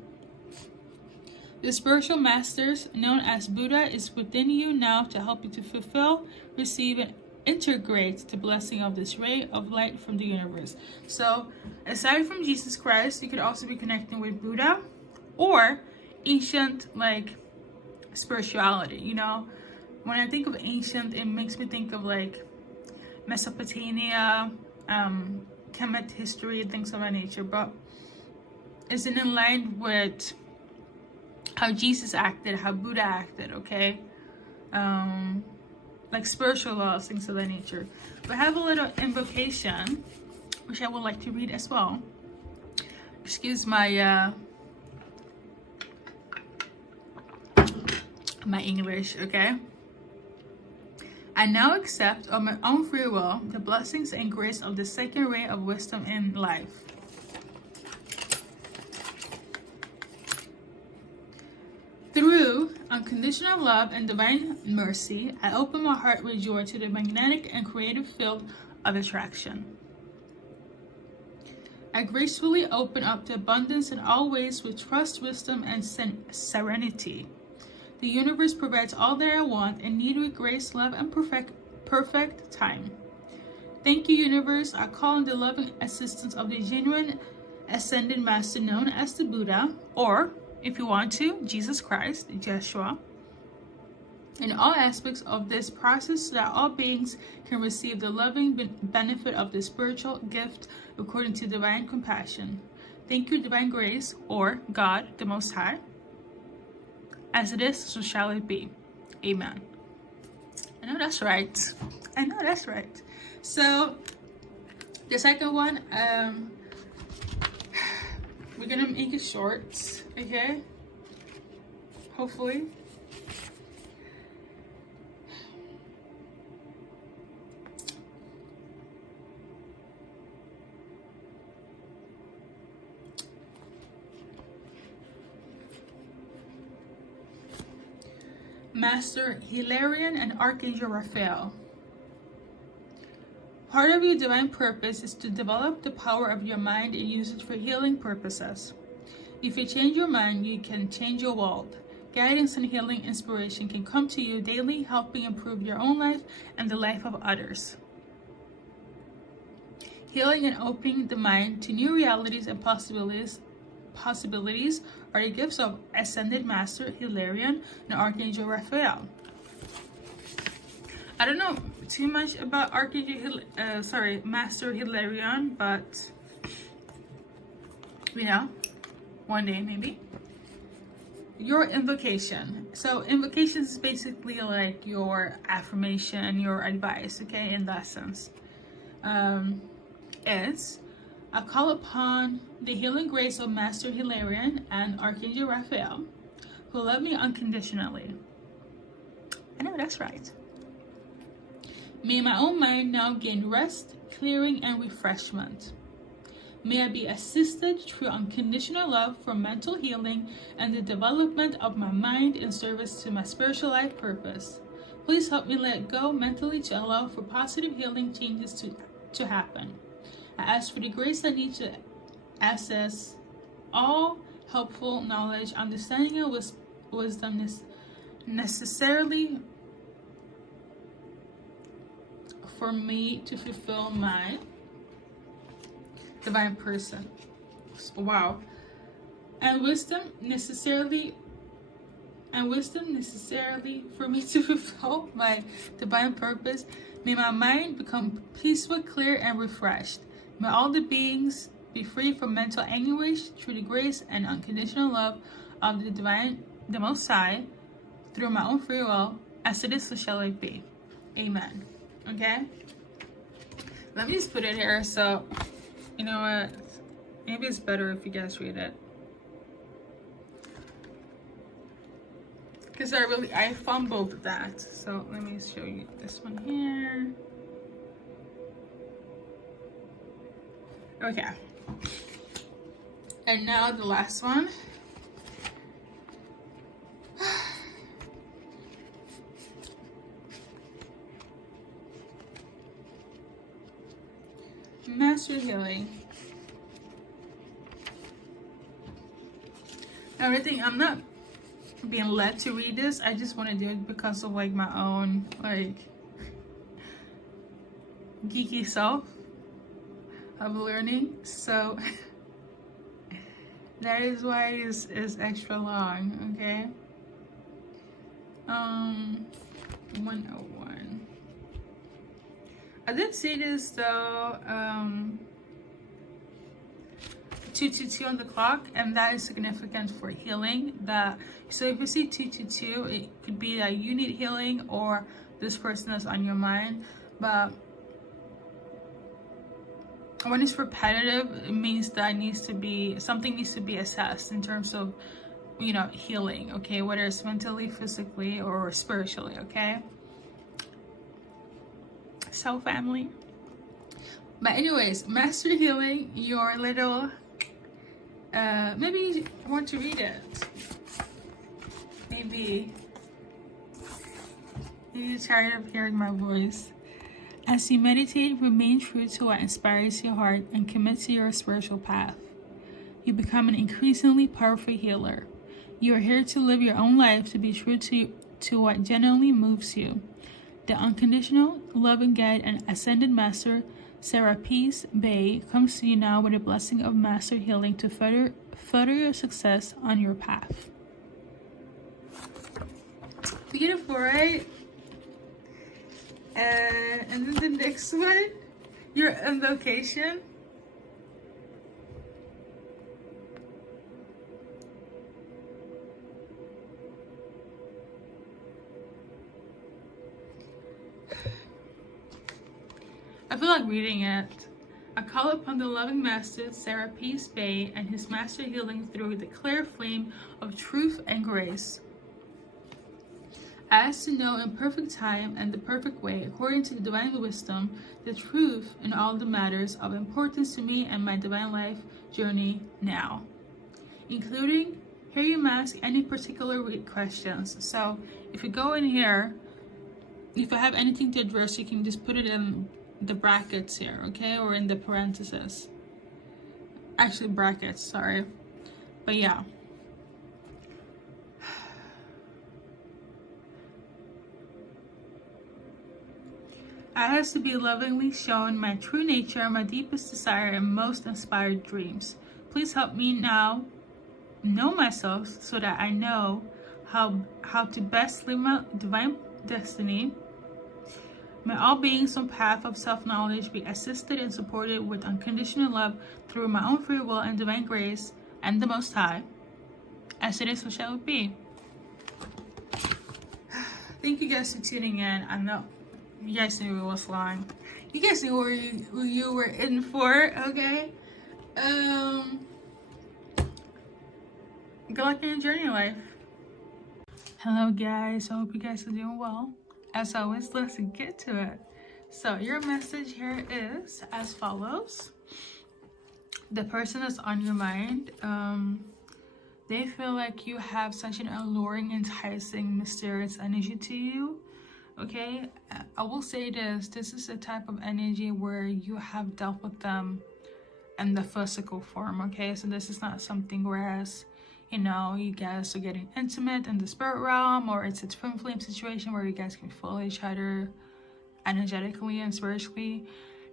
The spiritual masters known as Buddha is within you now to help you to fulfill, receive, and integrate the blessing of this ray of light from the universe. So aside from Jesus Christ, you could also be connecting with Buddha or ancient like spirituality. You know, when I think of ancient, it makes me think of like Mesopotamia, Kemet history, things of that nature, but it's in line with how Jesus acted, how Buddha acted, okay? Like spiritual laws, things of that nature. But I have a little invocation, which I would like to read as well. Excuse my my English, okay? I now accept of my own free will the blessings and grace of the second ray of wisdom in life. Through unconditional love and divine mercy, I open my heart with joy to the magnetic and creative field of attraction. I gracefully open up to abundance in all ways with trust, wisdom, and serenity. The universe provides all that I want and need with grace, love, and perfect time. Thank you, universe. I call on the loving assistance of the genuine ascended master known as the Buddha, or if you want to, Jesus Christ, Yeshua, in all aspects of this process so that all beings can receive the loving benefit of the spiritual gift according to divine compassion. Thank you, divine grace, or God, the Most High. As it is, so shall it be. Amen. I know that's right. I know that's right. So, the second one, we're gonna make it short, okay? Hopefully. Master Hilarion and Archangel Raphael. Part of your divine purpose is to develop the power of your mind and use it for healing purposes. If you change your mind, you can change your world. Guidance and healing inspiration can come to you daily, helping improve your own life and the life of others. Healing and opening the mind to new realities and possibilities are the gifts of Ascended Master Hilarion and Archangel Raphael. I don't know too much about Master Hilarion, but you know, one day maybe. Your invocation. So invocation is basically like your affirmation, your advice, okay, in that sense. Is I call upon the healing grace of Master Hilarion and Archangel Raphael, who love me unconditionally. I know that's right. May my own mind now gain rest, clearing, and refreshment. May I be assisted through unconditional love for mental healing and the development of my mind in service to my spiritual life purpose. Please help me let go mentally to allow for positive healing changes to happen. I ask for the grace I need to access all helpful knowledge, understanding, and wisdom necessarily for me to fulfill my divine person. Wow. And wisdom necessarily for me to fulfill my divine purpose. May my mind become peaceful, clear, and refreshed. May all the beings be free from mental anguish through the grace and unconditional love of the divine, the Most High, through my own free will, as it is, so shall it be. Amen. Okay? Let me just put it here, so, you know what? Maybe it's better if you guys read it. Because I fumbled that. So, let me show you this one here. Okay. And now the last one. Master healing. everything. I'm not being led to read this. I just want to do it because of like my own like geeky self of learning. So that is why it's extra long. Okay. 101. I did see this though. 222 on the clock, and that is significant for healing. That so if you see 222, it could be that you need healing or this person is on your mind. But when it's repetitive, it means that something needs to be assessed in terms of, you know, healing. Okay, whether it's mentally, physically, or spiritually. Okay. So family. But anyways, master healing your little. Maybe you want to read it. Maybe you're tired of hearing my voice. As you meditate, remain true to what inspires your heart and commit to your spiritual path. You become an increasingly powerful healer. You are here to live your own life, to be true to what genuinely moves you. The unconditional, loving guide and ascended master Serapis Bey comes to you now with a blessing of master healing to further your success on your path. Beautiful, right? And then the next one, your invocation. I feel like reading it. I call upon the loving master Serapis Bey and his master healing through the clear flame of truth and grace. I ask to know in perfect time and the perfect way, according to the divine wisdom, the truth in all the matters of importance to me and my divine life journey now, including here you may ask any particular questions. So if you go in here, if I have anything to address, you can just put it in the brackets here, okay, or in the parentheses, actually brackets, sorry. But yeah, I has to be lovingly shown my true nature, my deepest desire and most inspired dreams. Please help me now know myself so that I know how to best live my divine destiny. May all beings on path of self-knowledge be assisted and supported with unconditional love through my own free will and divine grace and the Most High. As it is, so shall it be. Thank you guys for tuning in. I know you guys knew it was long. You guys knew who you were in for, okay? Good luck in your journey in life. Hello guys, I hope you guys are doing well. As always, let's get to it. So your message here is as follows. The person that's on your mind, they feel like you have such an alluring, enticing, mysterious energy to you. Okay, I will say this is a type of energy where you have dealt with them in the physical form. Okay, so this is not something whereas, you know, you guys are getting intimate in the spirit realm, or it's a twin flame situation where you guys can feel each other energetically and spiritually.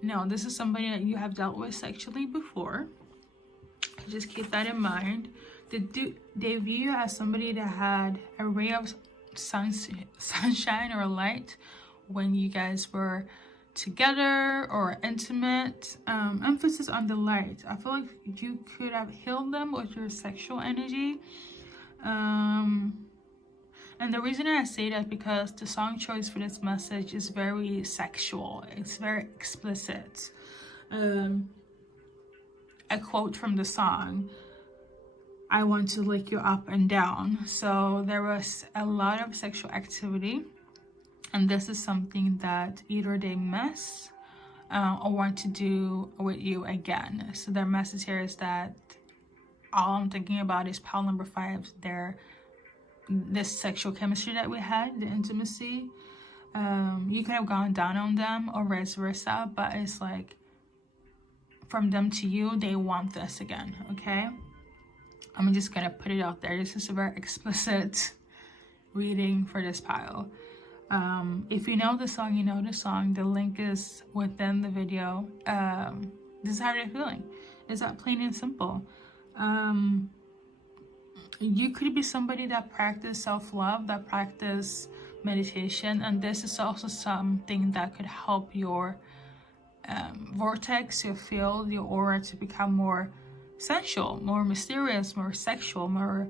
No, this is somebody that you have dealt with sexually before. Just keep that in mind. They view you as somebody that had a ray of sunshine or light when you guys were together or intimate. Emphasis on the light. I feel like you could have healed them with your sexual energy. And the reason I say that because the song choice for this message is very sexual. It's very explicit. A quote from the song, I want to lick you up and down. So there was a lot of sexual activity, and this is something that either they miss or want to do with you again. So their message here is that all I'm thinking about is pile number 5, this sexual chemistry that we had, the intimacy. You could have gone down on them or vice versa, but it's like from them to you, they want this again, okay? I'm just gonna put it out there. This is a very explicit reading for this pile. If you know the song, you know the song. The link is within the video. This is how they're feeling. Is that plain and simple? You could be somebody that practice self-love, that practice meditation, and this is also something that could help your vortex, your field, your aura to become more sensual, more mysterious, more sexual, more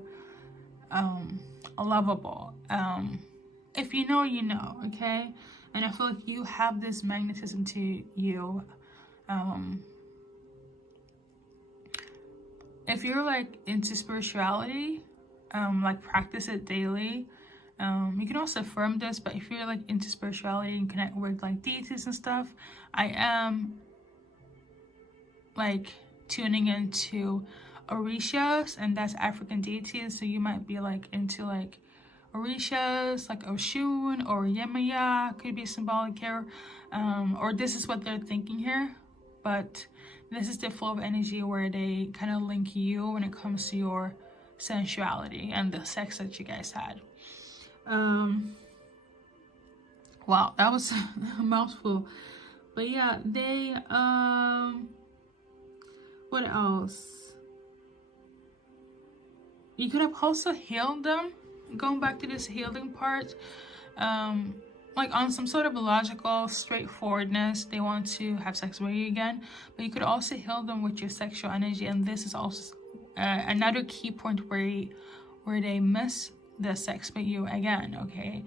lovable. If you know, you know, okay? And I feel like you have this magnetism to you. If you're like into spirituality, like practice it daily. You can also affirm this, but if you're like into spirituality and connect with like deities and stuff, I am like tuning into Orishas, and that's African deities. So you might be like into like Orishas, like Oshun or Yemaya, could be symbolic here, or this is what they're thinking here, but this is the flow of energy where they kind of link you when it comes to your sensuality and the sex that you guys had. Wow, that was a mouthful. But yeah, they what else? You could have also healed them. Going back to this healing part, like on some sort of a logical straightforwardness, they want to have sex with you again, but you could also heal them with your sexual energy. And this is also another key point where they miss the sex with you again, okay?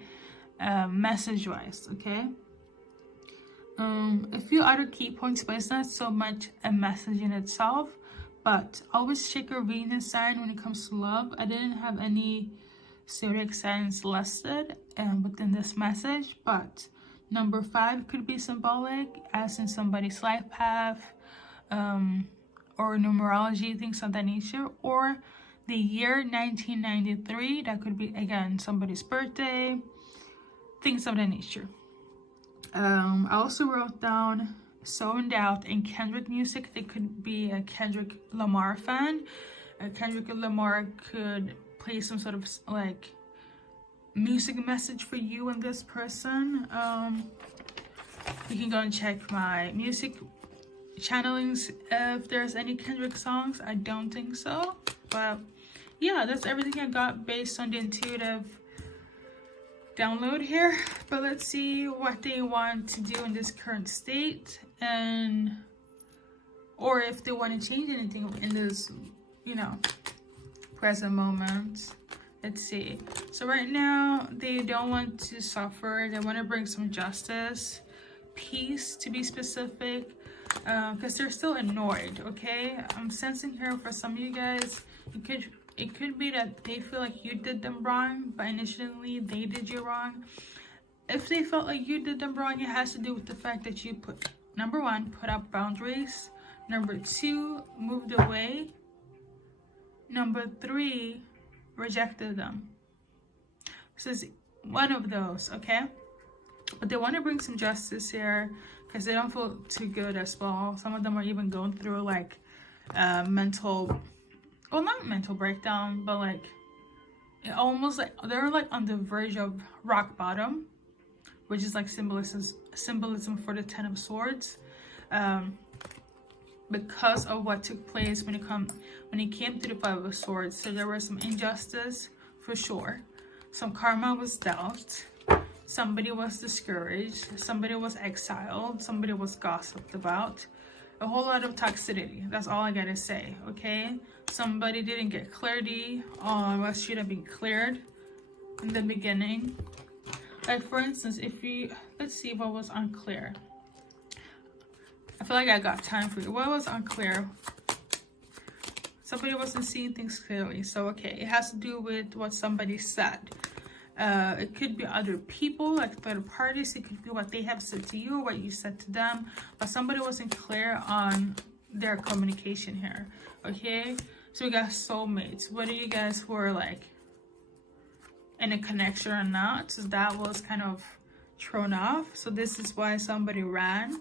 Message wise, okay? A few other key points, but it's not so much a message in itself, but always check your Venus sign when it comes to love. I didn't have any zodiac signs listed within this message, but number 5 could be symbolic, as in somebody's life path, or numerology, things of that nature, or the year 1993. That could be, again, somebody's birthday, things of that nature. I also wrote down So in Doubt and Kendrick music. They could be a Kendrick Lamar fan. Kendrick Lamar could play some sort of like music message for you and this person. You can go and check my music channelings if there's any Kendrick songs. I don't think so, but yeah, that's everything I got based on the intuitive download here. But let's see what they want to do in this current state, and or if they want to change anything in this, you know, present moment. Let's see. So right now they don't want to suffer. They want to bring some justice, peace to be specific, because they're still annoyed. Okay, I'm sensing here for some of you guys, it could be that they feel like you did them wrong, but initially they did you wrong. If they felt like you did them wrong, it has to do with the fact that you number 1, put up boundaries. Number 2, moved away. Number 3, rejected them. This is one of those, okay? But they want to bring some justice here because they don't feel too good as well. Some of them are even going through like mental, well, not mental breakdown, but like almost like they're like on the verge of rock bottom, which is like symbolism for the 10 of Swords, because of what took place when it came to the 5 of Swords. So there was some injustice for sure. Some karma was dealt. Somebody was discouraged. Somebody was exiled. Somebody was gossiped about. A whole lot of toxicity. That's all I gotta say, okay? Somebody didn't get clarity on what should have been cleared in the beginning. Like for instance, if you, let's see what was unclear. I feel like I got time for you. What was unclear? Somebody wasn't seeing things clearly. So okay, it has to do with what somebody said. It could be other people, like third parties. It could be what they have said to you, what you said to them, but somebody wasn't clear on their communication here. Okay, so we got soulmates. Whether you guys were like in a connection or not, so that was kind of thrown off. So this is why somebody ran.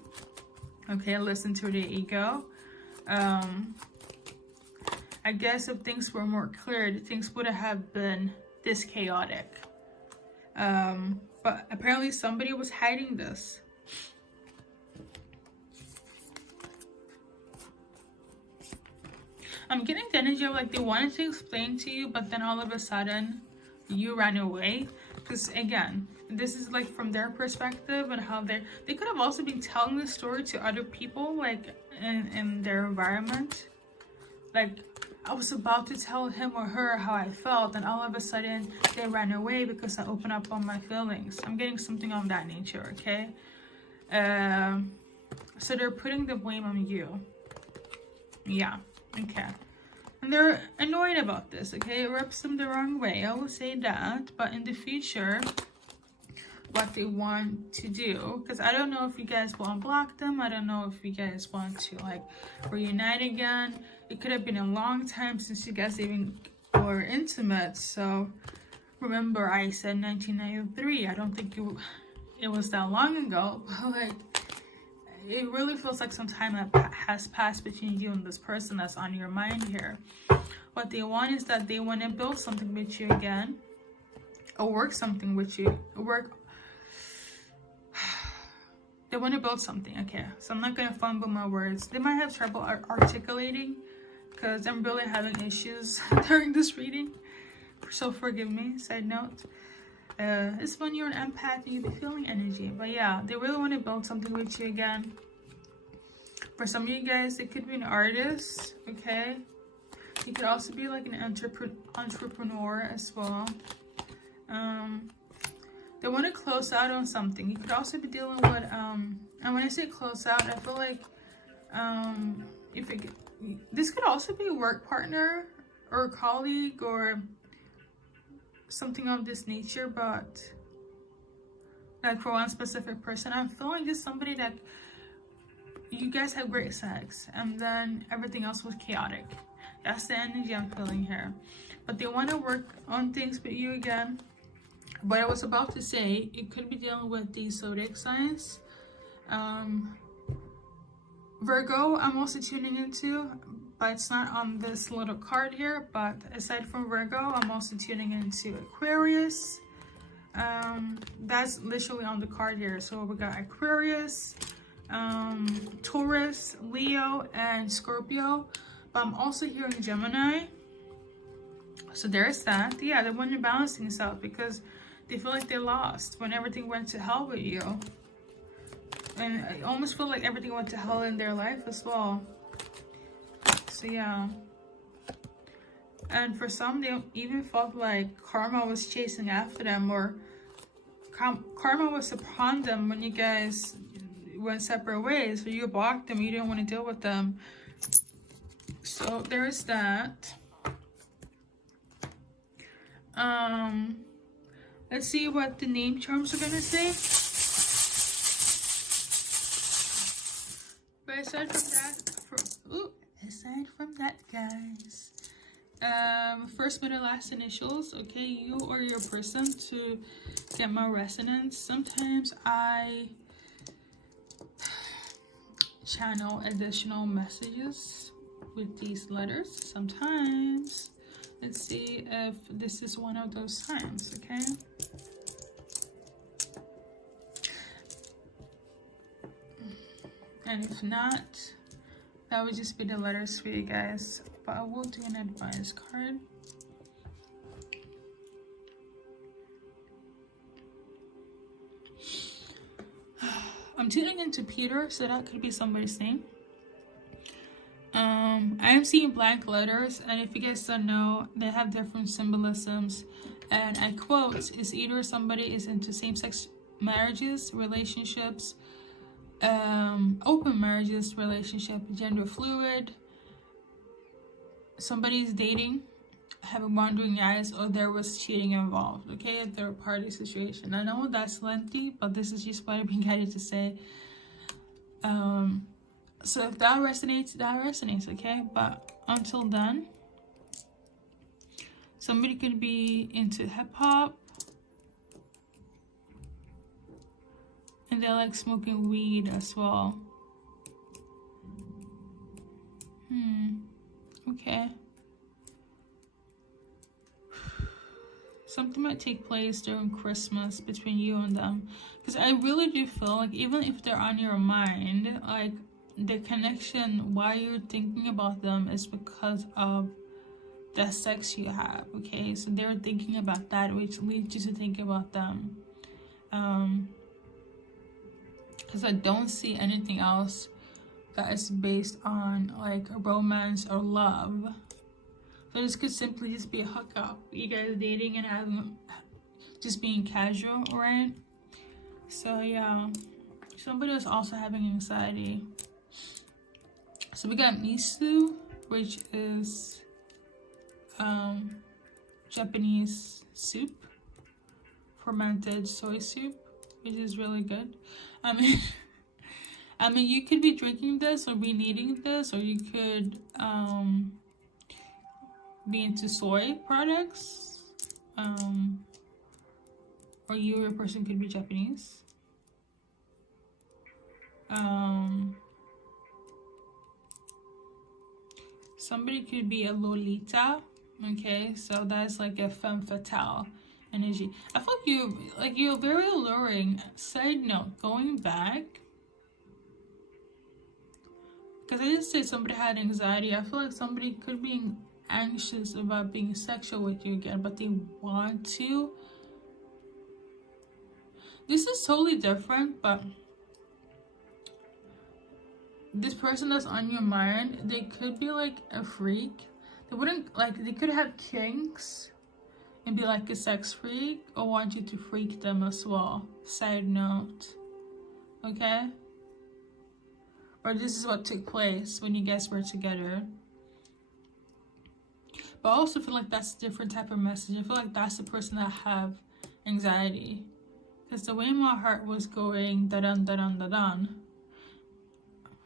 Okay, listen to the ego. I guess if things were more cleared, things would have been this chaotic. But apparently somebody was hiding this. I'm getting the energy of like they wanted to explain to you, but then all of a sudden you ran away. Because again, this is like from their perspective and how they could have also been telling the story to other people, like in their environment. Like, I was about to tell him or her how I felt, and all of a sudden they ran away because I opened up on my feelings. I'm getting something of that nature, okay? So they're putting the blame on you. Yeah, okay. And they're annoyed about this, okay? It rubs them the wrong way, I will say that. But in the future, what they want to do, because I don't know if you guys will unblock them, I don't know if you guys want to like reunite again. It could have been a long time since you guys even were intimate. So remember, I said 1993. I don't think it was that long ago, but like it really feels like some time that has passed between you and this person that's on your mind here. What they want is that they want to build something with you again, or work something with you. They want to build something. Okay, so I'm not going to fumble my words. They might have trouble articulating because I'm really having issues during this reading. So forgive me, side note. It's when you're an empath and you be feeling energy. But yeah, they really want to build something with you again. For some of you guys, it could be an artist, okay? You could also be like an entrepreneur as well. They want to close out on something. You could also be dealing with, and when I say close out, I feel like this could also be a work partner or a colleague or something of this nature, but like for one specific person, I'm feeling just somebody that you guys have great sex and then everything else was chaotic. That's the energy I'm feeling here. But they want to work on things with you again. But I was about to say, it could be dealing with the zodiac signs. Virgo, I'm also tuning into, but it's not on this little card here. But aside from Virgo, I'm also tuning into Aquarius. That's literally on the card here. So we got Aquarius, Taurus, Leo, and Scorpio. But I'm also hearing Gemini. So there's that. Yeah, they want to balance things out because they feel like they lost when everything went to hell with you. And I almost feel like everything went to hell in their life as well. So yeah. And for some, they even felt like karma was chasing after them, or karma was upon them when you guys went separate ways. So you blocked them, you didn't want to deal with them. So there's that. Let's see what the name charms are gonna say. But aside from that, guys, first, middle, last initials. Okay, you or your person to get more resonance. Sometimes I channel additional messages with these letters. Sometimes. Let's see if this is one of those times, okay? And if not, that would just be the letters for you guys. But I will do an advice card. I'm tuning into Peter, so that could be somebody's name. I am seeing blank letters, and if you guys don't know, they have different symbolisms. And I quote, is either somebody is into same-sex marriages, relationships, open marriages, relationship, gender fluid, somebody is dating, having wandering eyes, or there was cheating involved, okay? A third party situation. I know that's lengthy, but this is just what I've been guided to say. So if that resonates, okay? But until then, somebody could be into hip-hop, and they like smoking weed as well. Okay. something might take place during Christmas between you and them. Because I really do feel like even if they're on your mind, like the connection, why you're thinking about them is because of the sex you have, okay? So they're thinking about that, which leads you to think about them. Because I don't see anything else that is based on like romance or love. So this could simply just be a hookup, you guys dating and having, just being casual, right? So yeah, somebody is also having anxiety. So we got miso, which is Japanese soup, fermented soy soup, which is really good. I mean, you could be drinking this or be needing this, or you could be into soy products, or you or a person could be Japanese. Somebody could be a Lolita, okay? So that's like a femme fatale energy. I feel like you're very alluring. Side note, going back, because I just said somebody had anxiety. I feel like somebody could be anxious about being sexual with you again, but they want to. This is totally different, but this person that's on your mind, they could be like a freak. They wouldn't, like, they could have kinks and be like a sex freak, or want you to freak them as well. Side note, okay? Or this is what took place when you guys were together. But I also feel like that's a different type of message. I feel like that's the person that have anxiety. Because the way my heart was going, da-dun, da-dun, da-dun.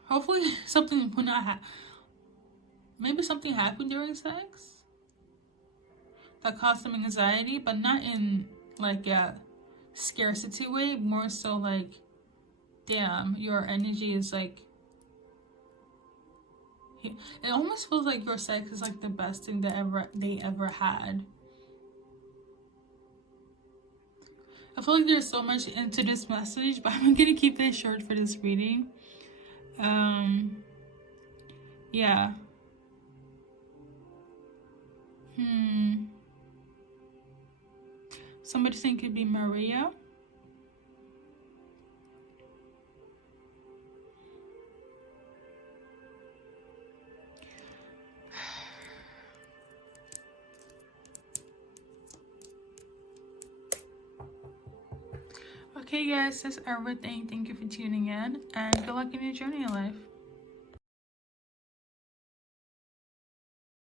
Hopefully something would not happen. Maybe something happened during sex that caused them anxiety, but not in like a scarcity way. More so like, damn, your energy is like, it almost feels like your sex is like the best thing that they ever had. I feel like there's so much into this message, but I'm gonna keep it short for this reading. Yeah. Somebody saying it could be Maria. Okay guys, that's everything. Thank you for tuning in, and good luck in your journey in life.